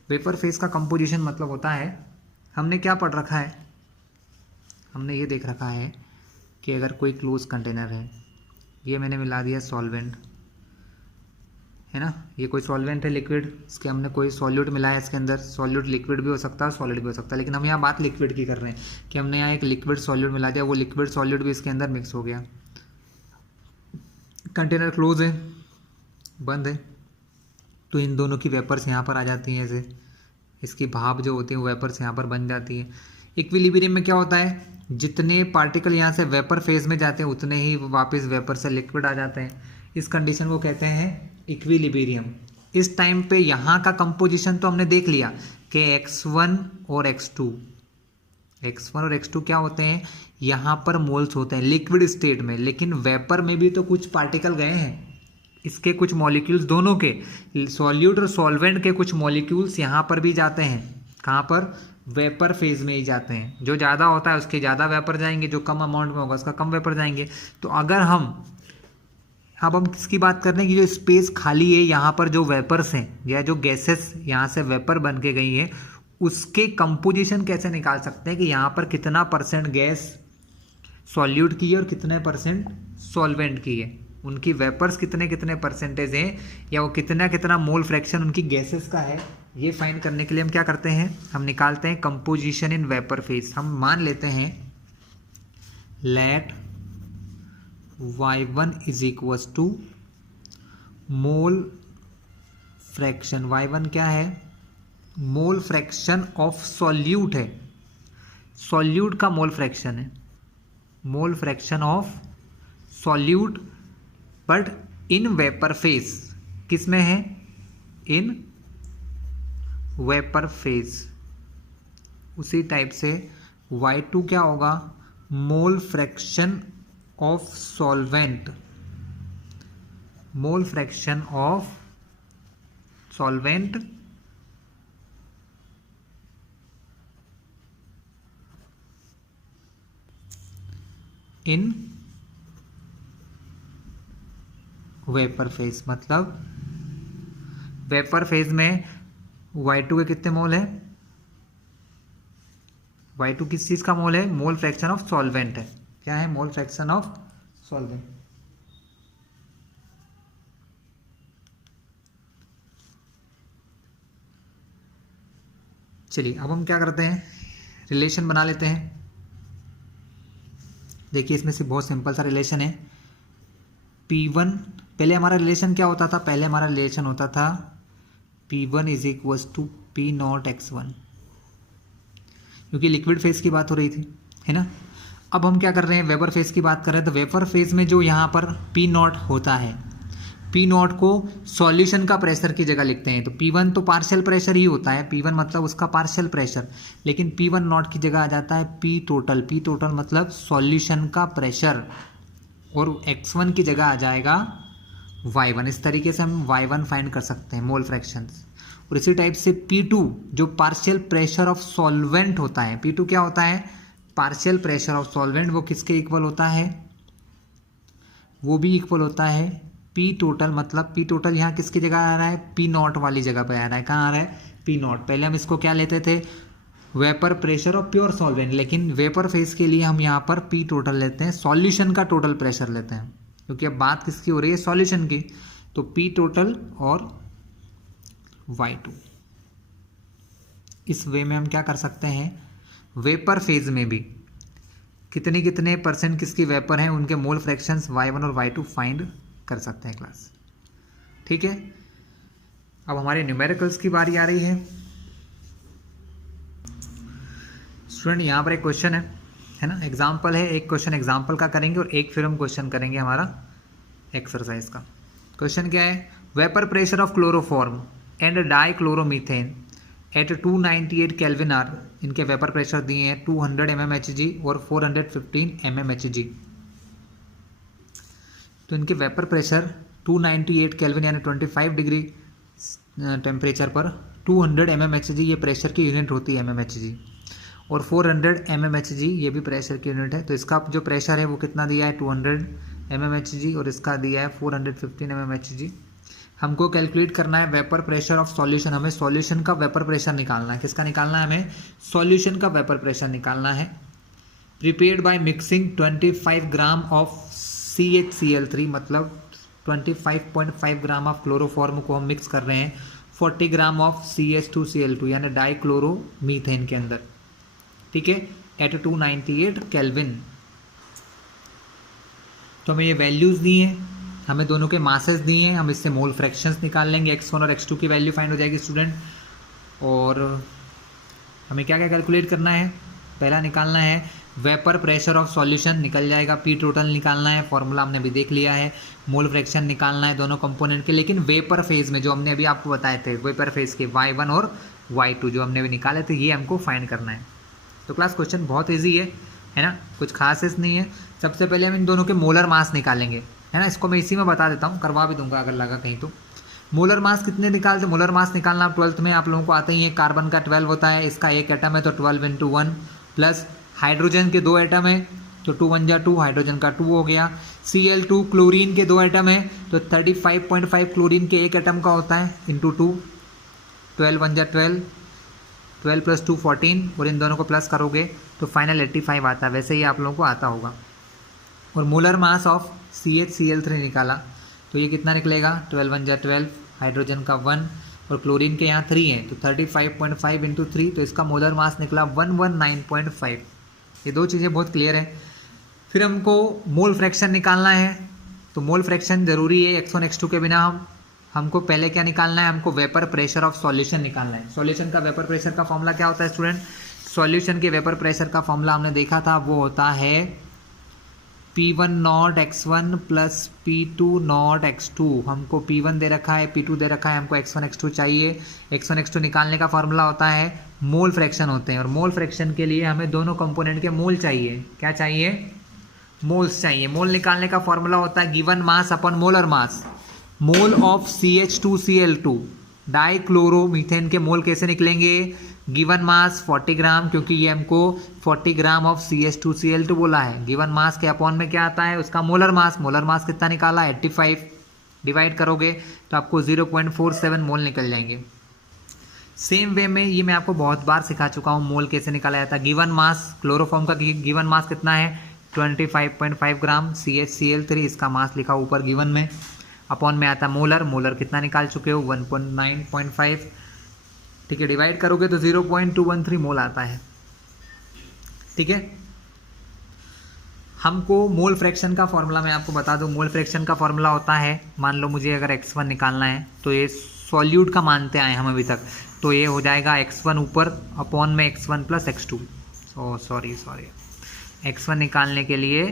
vapour phase का कंपोजिशन मतलब होता है, हमने क्या पढ़ रखा है, हमने ये देख रखा है कि अगर कोई क्लोज कंटेनर है, ये मैंने मिला दिया सॉल्वेंट, है ना, ये कोई सॉल्वेंट है लिक्विड, इसके हमने कोई सॉल्यूट मिलाया इसके अंदर। सॉल्यूट लिक्विड भी हो सकता है, सॉलिड भी हो सकता है, लेकिन हम यहाँ बात लिक्विड की कर रहे हैं कि हमने यहाँ एक लिक्विड सॉल्यूट मिला दिया, वो लिक्विड सॉल्यूट भी इसके अंदर मिक्स हो गया। कंटेनर क्लोज है, बंद है, तो इन दोनों की वेपर्स यहाँ पर आ जाती हैं। ऐसे इसकी भाप जो होती है वो वेपर्स यहाँ पर बन जाती है। इक्विलिब्रियम में क्या होता है, जितने पार्टिकल यहाँ से वेपर फेज में जाते हैं उतने ही वापस वेपर से लिक्विड आ जाते हैं। इस कंडीशन को कहते हैं इक्विलिब्रियम। इस टाइम पे यहाँ का कंपोजिशन तो हमने देख लिया कि x1 और x2, x1 और x2 क्या होते हैं, यहाँ पर मोल्स होते हैं लिक्विड स्टेट में, लेकिन वेपर में भी तो कुछ पार्टिकल गए हैं, इसके कुछ मॉलिक्यूल्स, दोनों के, सॉल्यूट और सॉल्वेंट के कुछ मॉलिक्यूल्स यहाँ पर भी जाते हैं। कहाँ पर? वेपर फेज में ही जाते हैं। जो ज़्यादा होता है उसके ज़्यादा वेपर जाएंगे, जो कम अमाउंट में होगा उसका कम वेपर जाएंगे। तो अगर अब हम किसकी बात कर रहे हैं कि जो स्पेस खाली है यहाँ पर, जो वेपर्स हैं या जो गैसेस यहाँ से वेपर बन के गई हैं, उसके कंपोजिशन कैसे निकाल सकते हैं कि यहाँ पर कितना परसेंट गैस सॉल्यूट की है और कितने परसेंट सॉल्वेंट की है, उनकी वेपर्स कितने कितने परसेंटेज हैं, या वो कितना कितना मोल फ्रैक्शन उनकी गैसेस का है। ये फाइंड करने के लिए हम क्या करते हैं, हम निकालते हैं कंपोजिशन इन वेपर फेज। हम मान लेते हैं let y1 is equals to mole fraction, y1 क्या है, मोल फ्रैक्शन ऑफ सॉल्यूट है, सॉल्यूट का मोल फ्रैक्शन है, mole fraction of solute but in vapour phase. किस में है? In vapour phase. उसी टाइप से y2 क्या होगा, mole fraction of solvent, mole fraction of solvent in vapour phase. मतलब वेपर फेज में Y2 के कितने मोल है? Y2 किस चीज़ का मोल है? मोल फ्रैक्शन ऑफ सॉल्वेंट है। क्या है? Mole fraction of solvent. चलिए अब हम क्या करते हैं, रिलेशन बना लेते हैं। देखिए इसमें से बहुत सिंपल सा रिलेशन है। P1, पहले हमारा रिलेशन क्या होता था? पहले हमारा रिलेशन होता था P1 is equals to P not x1, क्योंकि लिक्विड फेज की बात हो रही थी, है ना। अब हम क्या कर रहे हैं, वेपर फेज की बात कर रहे हैं। तो वेपर फेज में जो यहाँ पर P नॉट होता है, P नॉट को सॉल्यूशन का प्रेशर की जगह लिखते हैं। तो P1 तो पार्शियल प्रेशर ही होता है, P1 मतलब उसका पार्शियल प्रेशर, लेकिन P1 नॉट की जगह आ जाता है P टोटल। P टोटल मतलब सॉल्यूशन का प्रेशर, और x1 की जगह आ जाएगा y1। इस तरीके से हम y1 फाइंड कर सकते हैं, मोल फ्रैक्शंस। और इसी टाइप से P2 जो पार्शियल प्रेशर ऑफ सॉल्वेंट होता है, P2 क्या होता है? Partial pressure of solvent. वो किसके इक्वल होता है? वो भी इक्वल होता है P टोटल। मतलब P टोटल यहाँ किसकी जगह आ रहा है? P नॉट वाली जगह पे आ रहा है। कहाँ आ रहा है? P not. पहले हम इसको क्या लेते थे? Vapour pressure of pure solvent, लेकिन वेपर फेज के लिए हम यहाँ पर P टोटल लेते हैं, सॉल्यूशन का टोटल प्रेशर लेते हैं, क्योंकि अब बात किसकी हो रही है? सॉल्यूशन की। तो P टोटल और Y2। इस वे में हम क्या कर सकते हैं, वेपर फेज में भी कितने कितने परसेंट किसकी वेपर हैं, उनके मोल फ्रैक्शंस Y1 और Y2 फाइंड कर सकते हैं क्लास। ठीक है, अब हमारे न्यूमेरिकल्स की बारी आ रही है। स्टूडेंट यहाँ पर एक क्वेश्चन है ना, एग्जाम्पल है। एक क्वेश्चन एग्जाम्पल का करेंगे और एक फिर हम क्वेश्चन करेंगे हमारा एक्सरसाइज का। क्वेश्चन क्या है? Vapour pressure of chloroform and dichloromethane at 298 kelvin are. इनके वेपर प्रेशर दिए हैं 200 mmHg और 415 mmHg। तो इनके वेपर प्रेशर 298 केल्विन यानी 25 डिग्री टेम्परेचर पर 200 mmHg ये प्रेशर की यूनिट होती है mmHg, और 400 mmHg ये भी प्रेशर की यूनिट है। तो इसका जो प्रेशर है वो कितना दिया है? 200 mmHg, और इसका दिया है 415 mmHg। हमको कैलकुलेट करना है वेपर प्रेशर ऑफ सॉल्यूशन। हमें सॉल्यूशन का वेपर प्रेशर निकालना है। किसका निकालना है? हमें सॉल्यूशन का वेपर प्रेशर निकालना है। Prepared by mixing 25 gram of CHCl3, मतलब 25.5 ग्राम ऑफ क्लोरोफॉर्म को हम मिक्स कर रहे हैं 40 ग्राम ऑफ CH2Cl2 यानी डाइक्लोरोमीथेन के अंदर। ठीक है, एट 298 केल्विन। तो हमें ये वैल्यूज दी हैं, हमें दोनों के मासेस दिए हैं। हम इससे मोल फ्रैक्शंस निकाल लेंगे, x1 और x2 की वैल्यू फाइंड हो जाएगी स्टूडेंट। और हमें क्या क्या कैलकुलेट करना है? पहला निकालना है वेपर प्रेशर ऑफ सॉल्यूशन, निकल जाएगा। P टोटल निकालना है, फॉर्मूला हमने भी देख लिया है। मोल फ्रैक्शन निकालना है दोनों कंपोनेंट के, लेकिन वेपर फेज में जो हमने अभी आपको बताए थे, वेपर फेज के y1 और y2 जो हमने भी निकाले थे, ये हमको फाइंड करना है। तो क्लास क्वेश्चन बहुत ईजी है ना, कुछ खास नहीं है। सबसे पहले हम इन दोनों के मोलर मास निकालेंगे, है ना। इसको मैं इसी में बता देता हूँ, करवा भी दूंगा अगर लगा कहीं तो। मोलर मास कितने निकालते? मोलर मास निकालना आप 12th में आप लोगों को आता ही है। कार्बन का 12 होता है, इसका एक एटम है तो 12 × 1, प्लस हाइड्रोजन के 2 एटम है तो 2 × 1 = 2, हाइड्रोजन का 2 हो गया। Cl2 क्लोरीन के 2 एटम है तो 35.5 क्लोरीन के एक एटम का होता है, इंटू 2, 12 × 1 = 12, 12 + 2 14, और इन दोनों को प्लस करोगे तो फाइनल 85 आता है। वैसे ही आप लोगों को आता होगा। और मोलर मास ऑफ CHCl3 निकाला तो ये कितना निकलेगा? 12 × 1 = 12, हाइड्रोजन का 1 और क्लोरीन के यहाँ 3 हैं तो 35.5 × 3, तो इसका मोलर मास निकला 119.5। ये दो चीज़ें बहुत क्लियर है। फिर हमको मोल फ्रैक्शन निकालना है, तो मोल फ्रैक्शन ज़रूरी है, x1 x2 के बिना हमको पहले क्या निकालना है? हमको वेपर प्रेशर ऑफ सॉल्यूशन निकालना है। सॉल्यूशन का वेपर प्रेशर का फॉर्मूला क्या होता है स्टूडेंट? सॉल्यूशन के वेपर प्रेशर का फॉर्मूला हमने देखा था, वो होता है P1 not x1 plus P2 not x2। हमको P1 दे रखा है, P2 दे रखा है, हमको x1 x2 चाहिए। x1 x2 निकालने का फॉर्मूला होता है मोल फ्रैक्शन होते हैं, और मोल फ्रैक्शन के लिए हमें दोनों कंपोनेंट के मोल चाहिए। क्या चाहिए? मोल्स चाहिए। मोल निकालने का फॉर्मूला होता है given mass upon molar mass. Mole of CH2Cl2 dichloromethane के मोल कैसे निकलेंगे? गिवन मास 40 ग्राम, क्योंकि ये हमको 40 ग्राम ऑफ CH2Cl2 बोला है। गिवन मास के अपॉन में क्या आता है? उसका मोलर मास। मोलर मास कितना निकाला? 85। डिवाइड करोगे तो आपको 0.47 मोल निकल जाएंगे। सेम वे में ये मैं आपको बहुत बार सिखा चुका हूँ मोल कैसे निकाला जाता है। गिवन मास, क्लोरोफॉर्म का गिवन मास कितना है 25.5 ग्राम CHCl3, इसका मास लिखा ऊपर गिवन में, अपॉन में आता मोलर, मोलर कितना निकाल चुके हो 1.9.5, ठीक है, डिवाइड करोगे तो 0.213 मोल आता है, ठीक है। हमको मोल फ्रैक्शन का फॉर्मूला मैं आपको बता दूं, मोल फ्रैक्शन का फॉर्मूला होता है, मान लो मुझे अगर x1 निकालना है तो ये सॉल्यूट का मानते आए हम अभी तक, तो ये हो जाएगा x1 ऊपर अपॉन में x1 plus x2, sorry x1 निकालने के लिए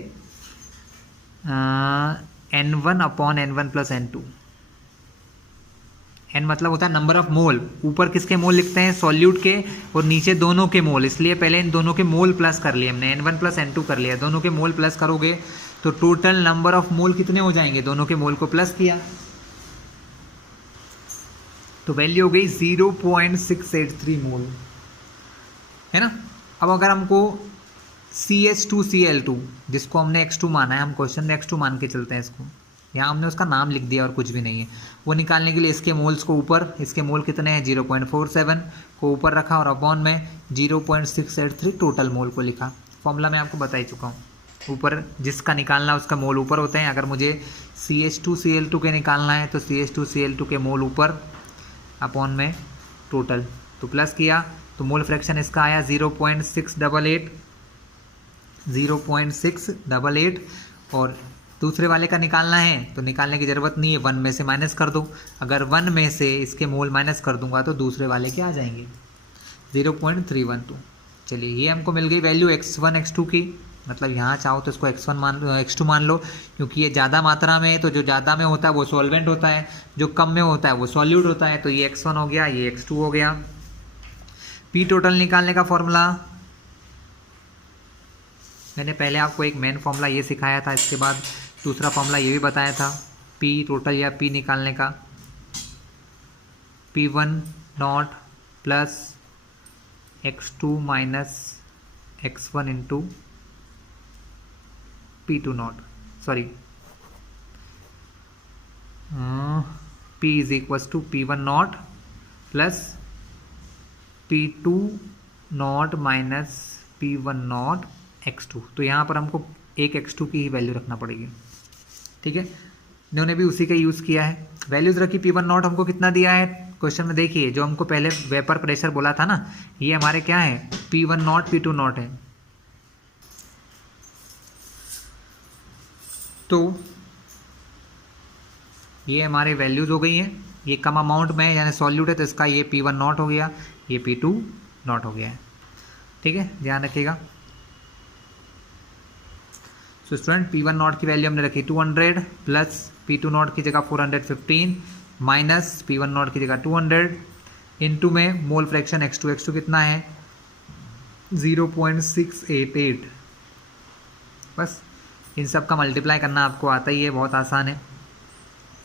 n1 upon n1 plus n2, n मतलब होता है नंबर ऑफ मोल, ऊपर किसके मोल लिखते हैं सॉल्यूट के और नीचे दोनों के मोल, इसलिए पहले इन दोनों के मोल प्लस कर लिए हमने, n1 प्लस n2 कर लिया, दोनों के मोल प्लस करोगे तो टोटल नंबर ऑफ मोल कितने हो जाएंगे, दोनों के मोल को प्लस किया तो वैल्यू हो गई 0.683 मोल, है ना। अब अगर हमको CH2Cl2 जिसको हमने x2 माना है, हम क्वेश्चन में x2 मान के चलते हैं इसको, यहाँ हमने उसका नाम लिख दिया और कुछ भी नहीं है, वो निकालने के लिए इसके मोल्स को ऊपर, इसके मोल कितने हैं 0.47 को ऊपर रखा और अपॉन में 0.683 टोटल मोल को लिखा। फॉर्मूला मैं आपको बता ही चुका हूँ, ऊपर जिसका निकालना उसका मोल ऊपर होते हैं, अगर मुझे CH2Cl2 के निकालना है तो CH2Cl2 के मोल ऊपर अपॉन में टोटल, तो प्लस किया तो मोल फ्रैक्शन इसका आया 0.688 और दूसरे वाले का निकालना है तो निकालने की ज़रूरत नहीं है, 1 में से माइनस कर दो, अगर 1 में से इसके मोल माइनस कर दूंगा तो दूसरे वाले के आ जाएंगे 0.312। चलिए ये हमको मिल गई वैल्यू x1 x2 की, मतलब यहाँ चाहो तो इसको x2 मान लो, क्योंकि ये ज़्यादा मात्रा में है तो जो ज़्यादा में होता है वो सॉल्वेंट होता है, जो कम में होता है वो सॉल्यूट होता है, तो ये x1 हो गया, ये x2 हो गया। P टोटल निकालने का फॉर्मूला मैंने पहले आपको एक मेन फॉर्मूला ये सिखाया था, इसके बाद दूसरा फॉर्मूला ये भी बताया था P टोटल या P निकालने का, P1 not plus x2 minus x1 into P2 not, sorry P is equals to P1 not plus P2 not minus P1 not x2, तो यहाँ पर हमको एक x2 की ही वैल्यू रखना पड़ेगी, ठीक है। इन्होंने भी उसी का यूज़ किया है, वैल्यूज रखी। P1 नॉट हमको कितना दिया है क्वेश्चन में, देखिए जो हमको पहले वेपर प्रेशर बोला था ना, ये हमारे क्या है P1 नॉट P2 नॉट है, तो ये हमारे वैल्यूज हो गई हैं, ये कम अमाउंट में है यानी सॉल्यूट है तो इसका ये P1 नॉट हो गया, ये P2 नॉट हो गया है, ठीक है, ध्यान रखिएगा। सो स्टूडेंट P1 नॉट की वैल्यू हमने रखी 200 प्लस P2 नॉट की जगह 415 माइनस P1 नॉट की जगह 200 इनटू में मोल फ्रैक्शन x2 कितना है 0.688, बस इन सब का मल्टीप्लाई करना आपको आता ही है, बहुत आसान है।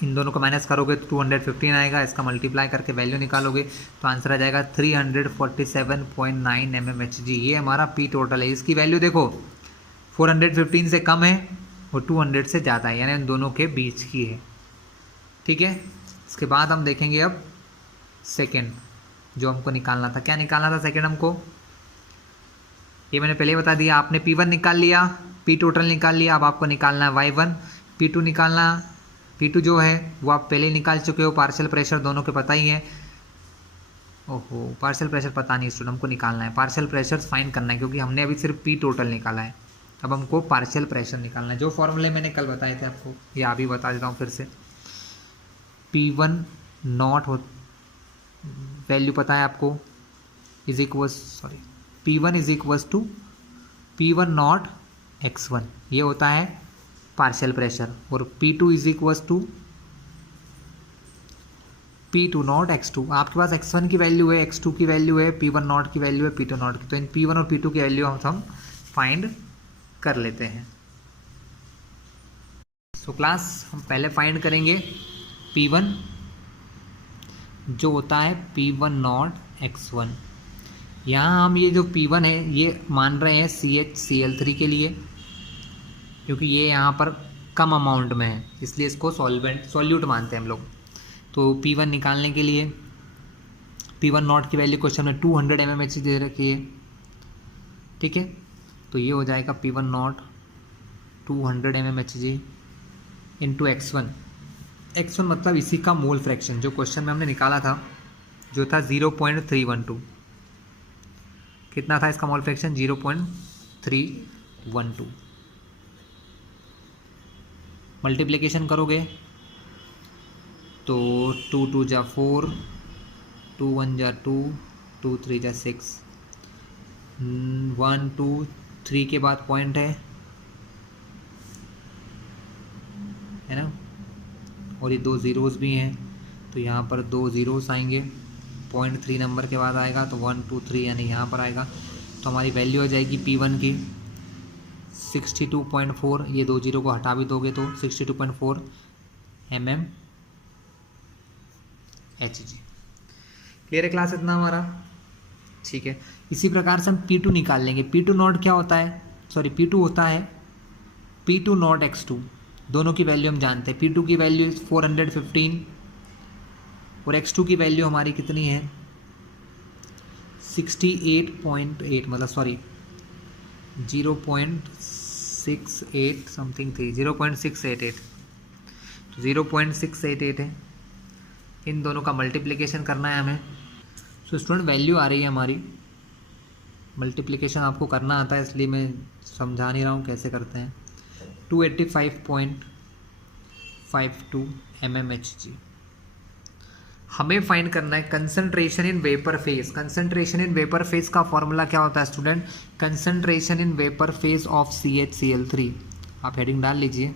इन दोनों को माइनस करोगे तो 215 आएगा, इसका मल्टीप्लाई करके वैल्यू निकालोगे तो आंसर आ जाएगा 347.9 mmHg। ये हमारा P टोटल है, इसकी वैल्यू देखो 415 से कम है और 200 से ज़्यादा है, यानी इन दोनों के बीच की है, ठीक है। इसके बाद हम देखेंगे अब सेकेंड जो हमको निकालना था, क्या निकालना था सेकेंड हमको, ये मैंने पहले बता दिया, आपने P1 निकाल लिया, P टोटल निकाल लिया, अब आपको निकालना है Y1, P2 निकालना, P2 जो है वो आप पहले ही निकाल चुके हो, पार्शियल प्रेशर दोनों के पता ही है, ओहो पार्शियल प्रेशर पता नहीं स्टूडेंट, हमको निकालना है पार्शियल प्रेशर फाइंड करना है, क्योंकि हमने अभी सिर्फ P टोटल निकाला है, अब हमको पार्शियल प्रेशर निकालना है। जो फॉर्मूले मैंने कल बताए थे आपको, ये अभी बता देता हूँ फिर से। P1 नॉट हो वैल्यू पता है आपको is equals, sorry P1 is equals to P1 not x1, ये होता है पार्शियल प्रेशर, और P2 is equals to P2 not x2। आपके पास x1 की वैल्यू है, x2 की वैल्यू है, P1 नॉट की वैल्यू है, P2 नॉट की, तो इन P1 और P2 की वैल्यू हम फाइंड कर लेते हैं। सो क्लास हम पहले फाइंड करेंगे P1 जो होता है P1 नॉट x1। यहाँ हम ये जो P1 है ये मान रहे हैं CHCl3 के लिए, क्योंकि ये यहाँ पर कम अमाउंट में है इसलिए इसको सॉल्यूट मानते हैं हम लोग। तो P1 निकालने के लिए P1 नॉट की वैल्यू क्वेश्चन में 200 mmHg दे रखी है, ठीक है। तो ये हो जाएगा P1 not 200 mmHg into x1 मतलब इसी का मोल फ्रैक्शन जो क्वेश्चन में हमने निकाला था, जो था 0.312। कितना था इसका मोल फ्रैक्शन? 0.312। मल्टीप्लिकेशन करोगे तो 2 2 जा 4, 2 1 जा 2, 2 3 जा 6, 1 2 3 के बाद पॉइंट है ना, और ये 2 ज़ीरोज़ भी हैं, तो यहाँ पर 2 ज़ीरोज़ आएंगे। 0.3 नंबर के बाद आएगा तो 1 2 3 यानी यहाँ पर आएगा। तो हमारी वैल्यू आ जाएगी P1 की 62.4, ये 2 जीरो को हटा भी दोगे तो 62.4 mmHg। क्लियर है क्लास इतना हमारा? ठीक है। इसी प्रकार से हम P2 निकाल लेंगे। P2 नॉट क्या होता है? सॉरी, P2 होता है P2 नॉट x2। दोनों की वैल्यू हम जानते हैं। P2 की वैल्यू 415 और x2 की वैल्यू हमारी कितनी है? 68.8, मतलब सॉरी 0.68 समथिंग थी, 0.688, तो 0.688 है। इन दोनों का मल्टीप्लिकेशन करना है हमें। सो स्टूडेंट वैल्यू आ रही है हमारी, मल्टीप्लिकेशन आपको करना आता है इसलिए मैं समझा नहीं रहा हूँ कैसे करते हैं। 285.52 mmHg। हमें फाइंड करना है concentration in vapour phase. Concentration in vapour phase का फॉर्मूला क्या होता है student? Concentration in vapour phase of CHCl3। आप हेडिंग डाल लीजिए,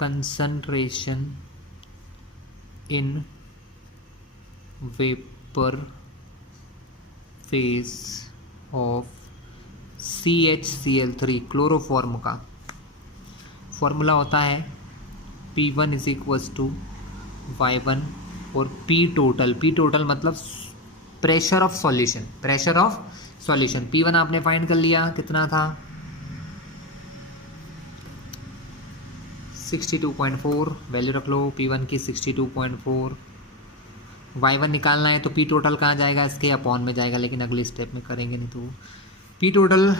concentration in vapour phase of CHCl3 chloroform का फॉर्मूला होता है P1 is equals to Y1 और P टोटल मतलब प्रेशर ऑफ सॉल्यूशन। P1 आपने फाइंड कर लिया, कितना था? 62.4, वैल्यू रख लो P1 की 62.4। Y1 निकालना है तो P टोटल कहाँ जाएगा? इसके अपॉन में जाएगा, लेकिन अगले स्टेप में करेंगे नहीं। तो P टोटल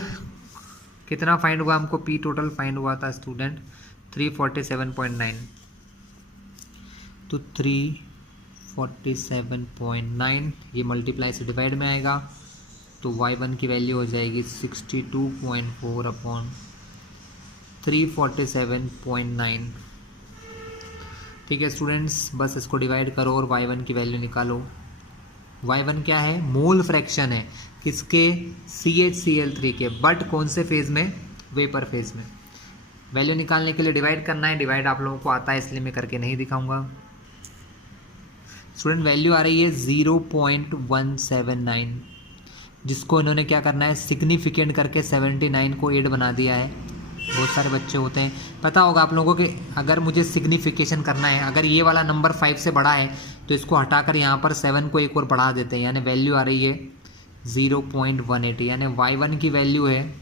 कितना फाइंड हुआ हमको? P टोटल फाइंड हुआ था स्टूडेंट 347.9। तो 347.9 ये मल्टीप्लाई से डिवाइड में आएगा, तो Y1 की वैल्यू हो जाएगी 62.4 अपॉन 347.9। ठीक है स्टूडेंट्स, बस इसको डिवाइड करो और Y1 की वैल्यू निकालो। Y1 क्या है? मोल फ्रैक्शन है। किसके? CHCl3 के, बट कौन से फेज में? वेपर फेज में। वैल्यू निकालने के लिए डिवाइड करना है। डिवाइड आप लोगों को आता है इसलिए मैं करके नहीं दिखाऊंगा। स्टूडेंट वैल्यू आ रही है 0.179, जिसको इन्होंने क्या करना है? सिग्निफिकेंट करके 79 को 8 बना दिया है। बहुत सारे बच्चे होते हैं, पता होगा आप लोगों को कि अगर मुझे सिग्निफिकेशन करना है, अगर ये वाला नंबर 5 से बड़ा है तो इसको हटाकर यहाँ पर 7 को एक और बढ़ा देते हैं, यानी वैल्यू आ रही है 0.18, यानी Y1 की वैल्यू है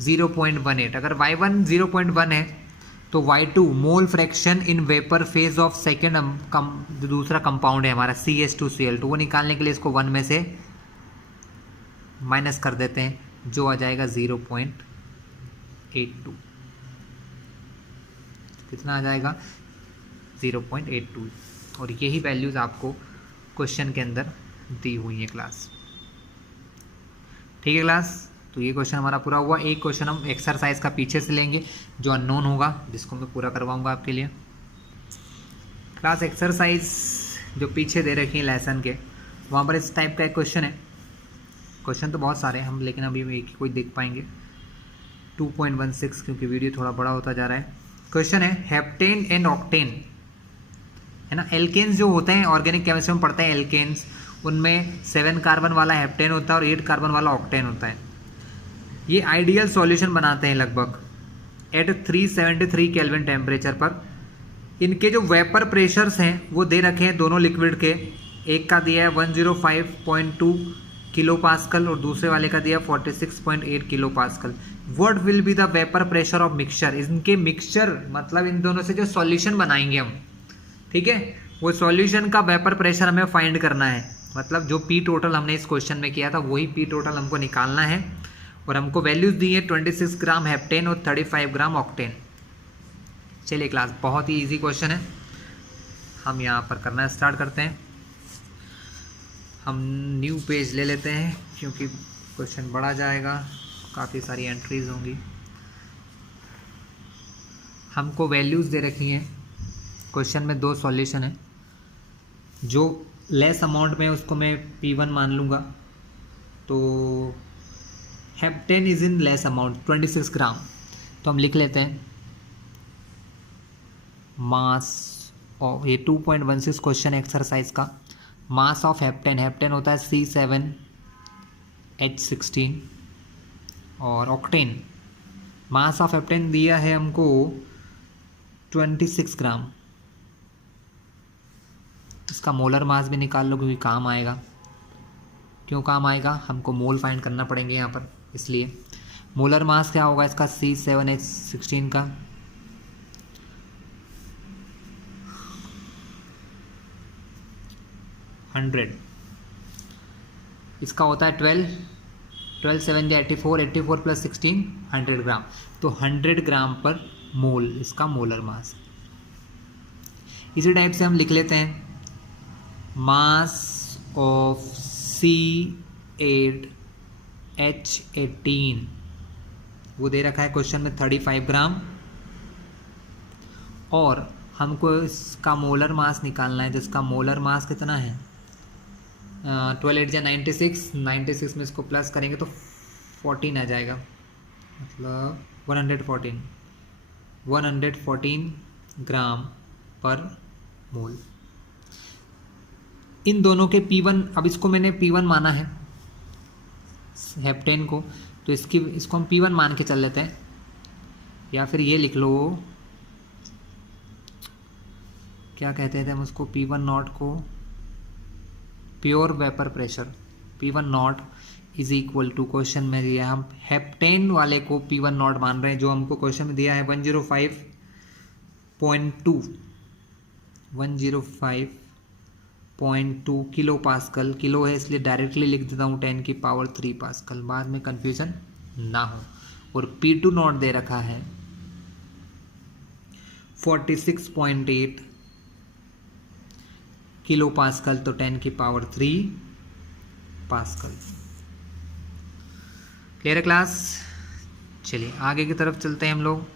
0.18। अगर Y1 0.1 है तो Y2 mole fraction in vapour phase of second दूसरा कंपाउंड है हमारा CH2Cl2, वो निकालने के लिए इसको 1 में से माइनस कर देते हैं, जो आ जाएगा 0.82। कितना आ जाएगा? 0.82। और यही वैल्यूज़ आपको क्वेश्चन के अंदर दी हुई है क्लास। ठीक है क्लास, तो ये क्वेश्चन हमारा पूरा हुआ। एक क्वेश्चन हम एक्सरसाइज का पीछे से लेंगे जो अननोन होगा, जिसको मैं पूरा करवाऊंगा आपके लिए। क्लास एक्सरसाइज जो पीछे दे रखी है लेसन के, वहाँ पर इस टाइप का एक क्वेश्चन है। क्वेश्चन तो बहुत सारे हैं हम, लेकिन अभी एक ही कोई देख पाएंगे। 2.16 क्योंकि वीडियो थोड़ा बड़ा होता जा रहा है। क्वेश्चन है हेप्टेन एंड ऑक्टेन, है ना। एल्केन्स जो होते हैं ऑर्गेनिक केमिस्ट्री में पढ़ते हैं, एल्केन्स, उनमें 7 कार्बन वाला हेप्टेन होता है और 8 कार्बन वाला ऑक्टेन होता है। ये आइडियल सॉल्यूशन बनाते हैं लगभग एट 373 केल्विन टेम्परेचर पर। इनके जो वेपर प्रेशर्स हैं वो दे रखे हैं दोनों लिक्विड के, एक का दिया है 105.2 किलो पास्कल और दूसरे वाले का दिया 46.8 kilo pascal. What will be the vapour pressure of mixture? इनके मिक्सचर मतलब इन दोनों से जो सॉल्यूशन बनाएंगे हम, ठीक है, वो सॉल्यूशन का वेपर प्रेशर हमें फाइंड करना है, मतलब जो पी टोटल हमने इस क्वेश्चन में किया था वही पी टोटल हमको निकालना है। और हमको वैल्यूज दी है 26 ग्राम हेप्टेन और 35 ग्राम ऑक्टेन। चलिए क्लास, बहुत ही इजी क्वेश्चन है, हम यहाँ पर करना स्टार्ट करते हैं। हम न्यू पेज ले लेते हैं क्योंकि क्वेश्चन बढ़ा जाएगा, काफ़ी सारी एंट्रीज होंगी। हमको वैल्यूज़ दे रखी हैं, क्वेश्चन में 2 सॉल्यूशन है, जो लेस अमाउंट में उसको मैं P1 मान लूँगा। तो heptane is in less amount 26 ग्राम, तो हम लिख लेते हैं मास ऑफ, ये 2.16 क्वेश्चन एक्सरसाइज का, मास ऑफ हेप्टेन, हेप्टेन होता है C7H16, और ऑक्टेन, मास ऑफ हेप्टेन दिया है हमको 26 ग्राम। इसका मोलर मास भी निकाल लो क्योंकि काम आएगा। क्यों काम आएगा? हमको मोल फाइंड करना पड़ेंगे यहाँ पर, इसलिए मोलर मास क्या होगा इसका C7H16 का 100, इसका होता है 12 7 84, 84 प्लस 16 100 ग्राम, तो 100 ग्राम पर मोल इसका मोलर मास। इसी टाइप से हम लिख लेते हैं मास ऑफ C8H18, वो दे रखा है क्वेश्चन में 35 ग्राम, और हमको इसका मोलर मास निकालना है, जिसका मोलर मास कितना है 12 8 96, 96 में इसको प्लस करेंगे तो 14 आ जाएगा, मतलब 114 ग्राम पर मोल। इन दोनों के P1, अब इसको मैंने P1 माना है हेप्टेन को, तो इसको हम P1 मान के चल लेते हैं, या फिर ये लिख लो, क्या कहते थे हम उसको, P1 नॉट को pure vapour pressure, P1 not is equal to, question में दिया हम हेप्टेन वाले को P1 नॉट मान रहे हैं, जो हमको क्वेश्चन में दिया है 105.2 किलो पास्कल, किलो है इसलिए डायरेक्टली लिख देता हूँ 10 की पावर 3 पास्कल, बाद में कंफ्यूजन ना हो। और P2 नॉट दे रखा है 46.8 किलो पास्कल, तो 10 की पावर 3 पास्कल। क्लियर है क्लास? चलिए आगे की तरफ चलते हैं हम लोग।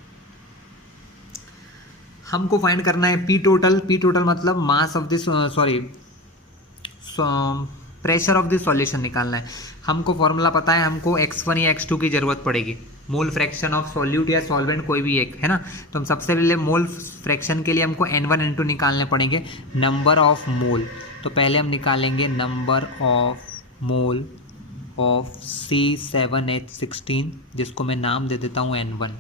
हमको फाइंड करना है पी टोटल, पी टोटल मतलब mass of this, pressure of this solution निकालना है। हमको फॉर्मूला पता है, हमको x1 या x2 की जरूरत पड़ेगी, मोल फ्रैक्शन ऑफ सॉल्यूट या सॉल्वेंट कोई भी एक है ना। तो हम सबसे पहले मोल फ्रैक्शन के लिए हमको n1 n2 निकालने पड़ेंगे, नंबर ऑफ मोल। तो पहले हम निकालेंगे number of mole of C7H16, जिसको मैं नाम दे देता हूँ n1।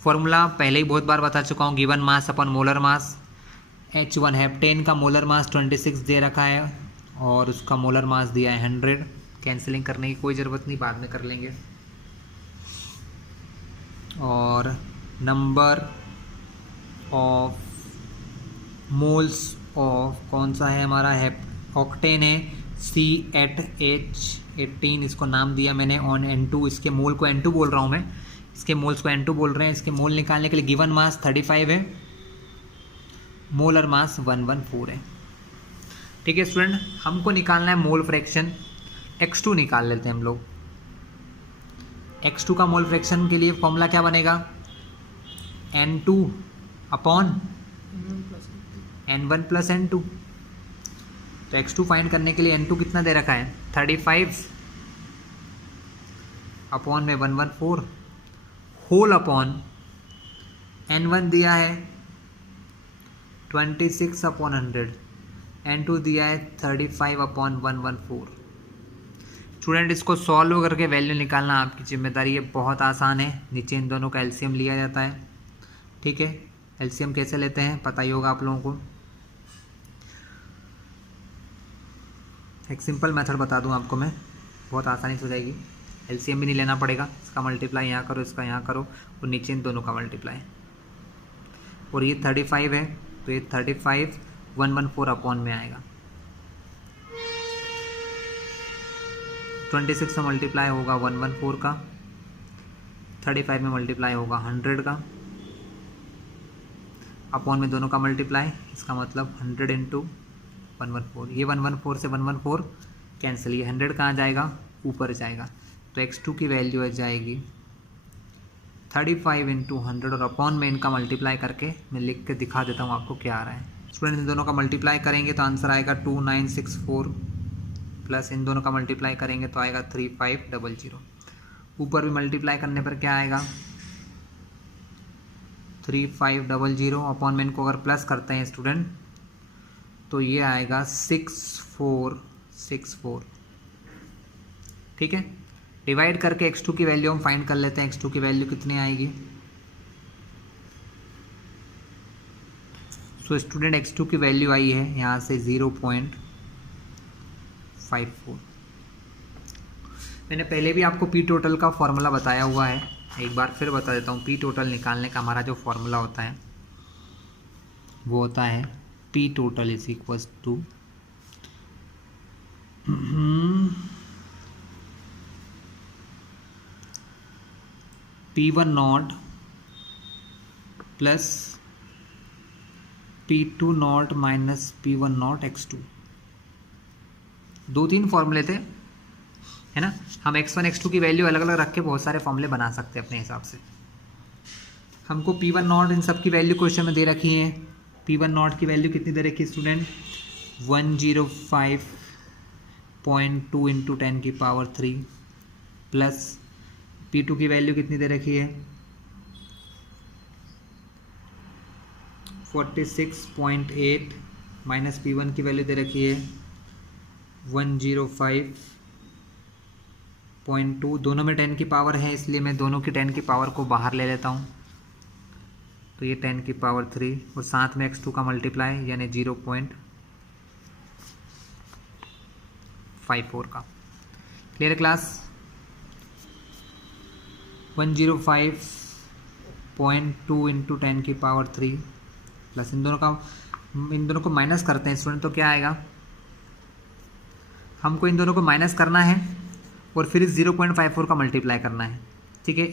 फॉर्मूला पहले ही बहुत बार बता चुका हूँ, गिवन मास अपन मोलर मास, H1 हेप्टेन का मोलर मास 26 दे रखा है और उसका मोलर मास दिया है 100। कैंसिलिंग करने की कोई ज़रूरत नहीं, बाद में कर लेंगे। और नंबर ऑफ मोल्स ऑफ कौन सा है हमारा, ऑक्टेन है C8H18, इसको नाम दिया मैंने ऑन N2, इसके मोल को N2 बोल रहा हूँ मैं, इसके मोल्स को N2 बोल रहे हैं। इसके मोल निकालने के लिए गिवन मास 35 है, मोलर मास 114 है। ठीक है स्टूडेंट, हमको निकालना है मोल फ्रैक्शन, x2 निकाल लेते हैं हम लोग। x2 का मोल फ्रैक्शन के लिए फॉर्मूला क्या बनेगा, N2 upon N1 plus N2। तो x2 फाइंड करने के लिए N2 कितना दे रखा है 35 अपॉन में 114 होल अपॉन N1 दिया है 26 अपॉन 100, N2 दिया है 35 अपॉन 114। स्टूडेंट इसको सॉल्व करके वैल्यू निकालना आपकी जिम्मेदारी है, बहुत आसान है। नीचे इन दोनों का एलसीएम लिया जाता है। ठीक है, एलसीएम कैसे लेते हैं पता ही होगा आप लोगों को। एक सिंपल मेथड बता दूं आपको मैं, बहुत आसानी से हो जाएगी। एलसीएम भी नहीं लेना पड़ेगा, इसका मल्टीप्लाई यहाँ करो, इसका यहाँ करो और नीचे इन दोनों का मल्टीप्लाई। और ये 35 है तो ये 35 114 अपॉन में आएगा। 26 में मल्टीप्लाई होगा 114 का, 35 में मल्टीप्लाई होगा 100 का, अपॉन में दोनों का मल्टीप्लाई, इसका मतलब 100 इंटू 114। ये 114 से 114 कैंसिल, ये 100 कहाँ जाएगा, ऊपर जाएगा। तो x2 की वैल्यू आ जाएगी 35 इंटू 100 और अपॉन में इनका मल्टीप्लाई करके मैं लिख के दिखा देता हूँ आपको क्या आ रहा है। स्टूडेंट इन दोनों का मल्टीप्लाई करेंगे तो आंसर आएगा 2964 प्लस इन दोनों का मल्टीप्लाई करेंगे तो आएगा 3500। ऊपर भी मल्टीप्लाई करने पर क्या आएगा 3500 अपॉन में इनको अगर प्लस करते हैं स्टूडेंट तो ये आएगा 6464। ठीक है, डिवाइड करके x2 की वैल्यू हम फाइंड कर लेते हैं। x2 की वैल्यू कितनी आएगी। सो स्टूडेंट x2 की वैल्यू आई है यहाँ से 0.54। मैंने पहले भी आपको पी टोटल का फॉर्मूला बताया हुआ है, एक बार फिर बता देता हूँ। पी टोटल निकालने का हमारा जो फॉर्मूला होता है वो होता है P total is equal to P1 not plus P2 not minus P1 not x2। 2-3 फॉर्मूले थे, है ना। हम x1 x2 की वैल्यू अलग अलग रख के बहुत सारे फॉर्मूले बना सकते हैं अपने हिसाब से। हमको P1 नॉट इन सब की वैल्यू क्वेश्चन में दे रखी है। P1 नॉट की वैल्यू कितनी दे रखी है स्टूडेंट 105.2 इंटू 10 की पावर 3 प्लस P2 की वैल्यू कितनी दे रखी है 46.8 माइनस P1 की वैल्यू दे रखी है 105.2। दोनों में 10 की पावर है इसलिए मैं दोनों की 10 की पावर को बाहर ले लेता हूँ, तो ये 10 की पावर 3 और साथ में x2 का मल्टीप्लाई यानी 0.54 का। Clear class. 105.2 इंटू 10 की पावर 3 प्लस इन दोनों को माइनस करते हैं स्टूडेंट तो क्या आएगा। हमको इन दोनों को माइनस करना है और फिर इस 0.54 का मल्टीप्लाई करना है। ठीक है,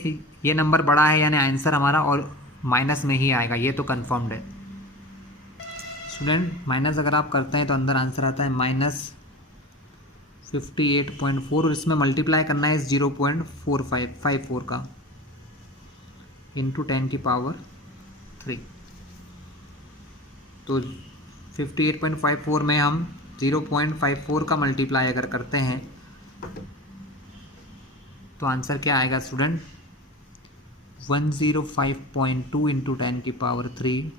ये नंबर बड़ा है यानी आंसर हमारा और माइनस में ही आएगा, ये तो कन्फर्म्ड है स्टूडेंट। माइनस अगर आप करते हैं तो अंदर आंसर आता है -58.4 और इसमें मल्टीप्लाई करना है इस 0.4554 का इंटू 10 की पावर 3। तो 58.54 में हम 0.54 का मल्टीप्लाई अगर करते हैं तो आंसर क्या आएगा स्टूडेंट 105.2 इंटू 10 की पावर 3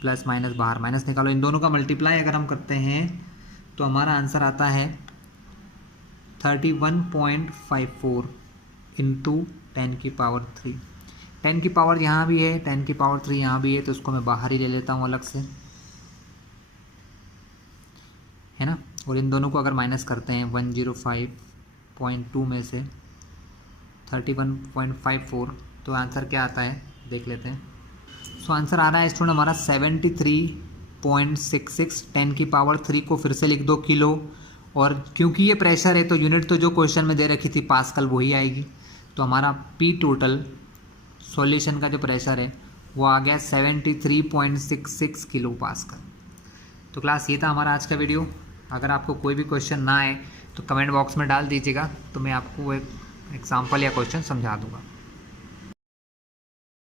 प्लस माइनस बाहर माइनस निकालो। इन दोनों का मल्टीप्लाई अगर हम करते हैं तो हमारा आंसर आता है 31.54 इंटू 10 की पावर 3। 10 की पावर यहाँ भी है, 10 की पावर 3 यहाँ भी है, तो उसको मैं बाहर ही ले लेता हूँ अलग से, है ना। और इन दोनों को अगर माइनस करते हैं 105.2 में से 31.54 तो आंसर क्या आता है देख लेते हैं। सो आंसर आ रहा है स्टूडेंट हमारा 73.66। 10 की पावर 3 को फिर से लिख दो किलो, और क्योंकि ये प्रेशर है तो यूनिट तो जो क्वेश्चन में दे रखी थी पास्कल वही आएगी। तो हमारा पी टोटल सॉल्यूशन का जो प्रेशर है वो आ गया 73.66 किलो पास्कल। तो क्लास ये था हमारा आज का वीडियो। अगर आपको कोई भी क्वेश्चन ना आए तो कमेंट बॉक्स में डाल दीजिएगा, तो मैं आपको एक एग्जाम्पल या क्वेश्चन समझा दूंगा।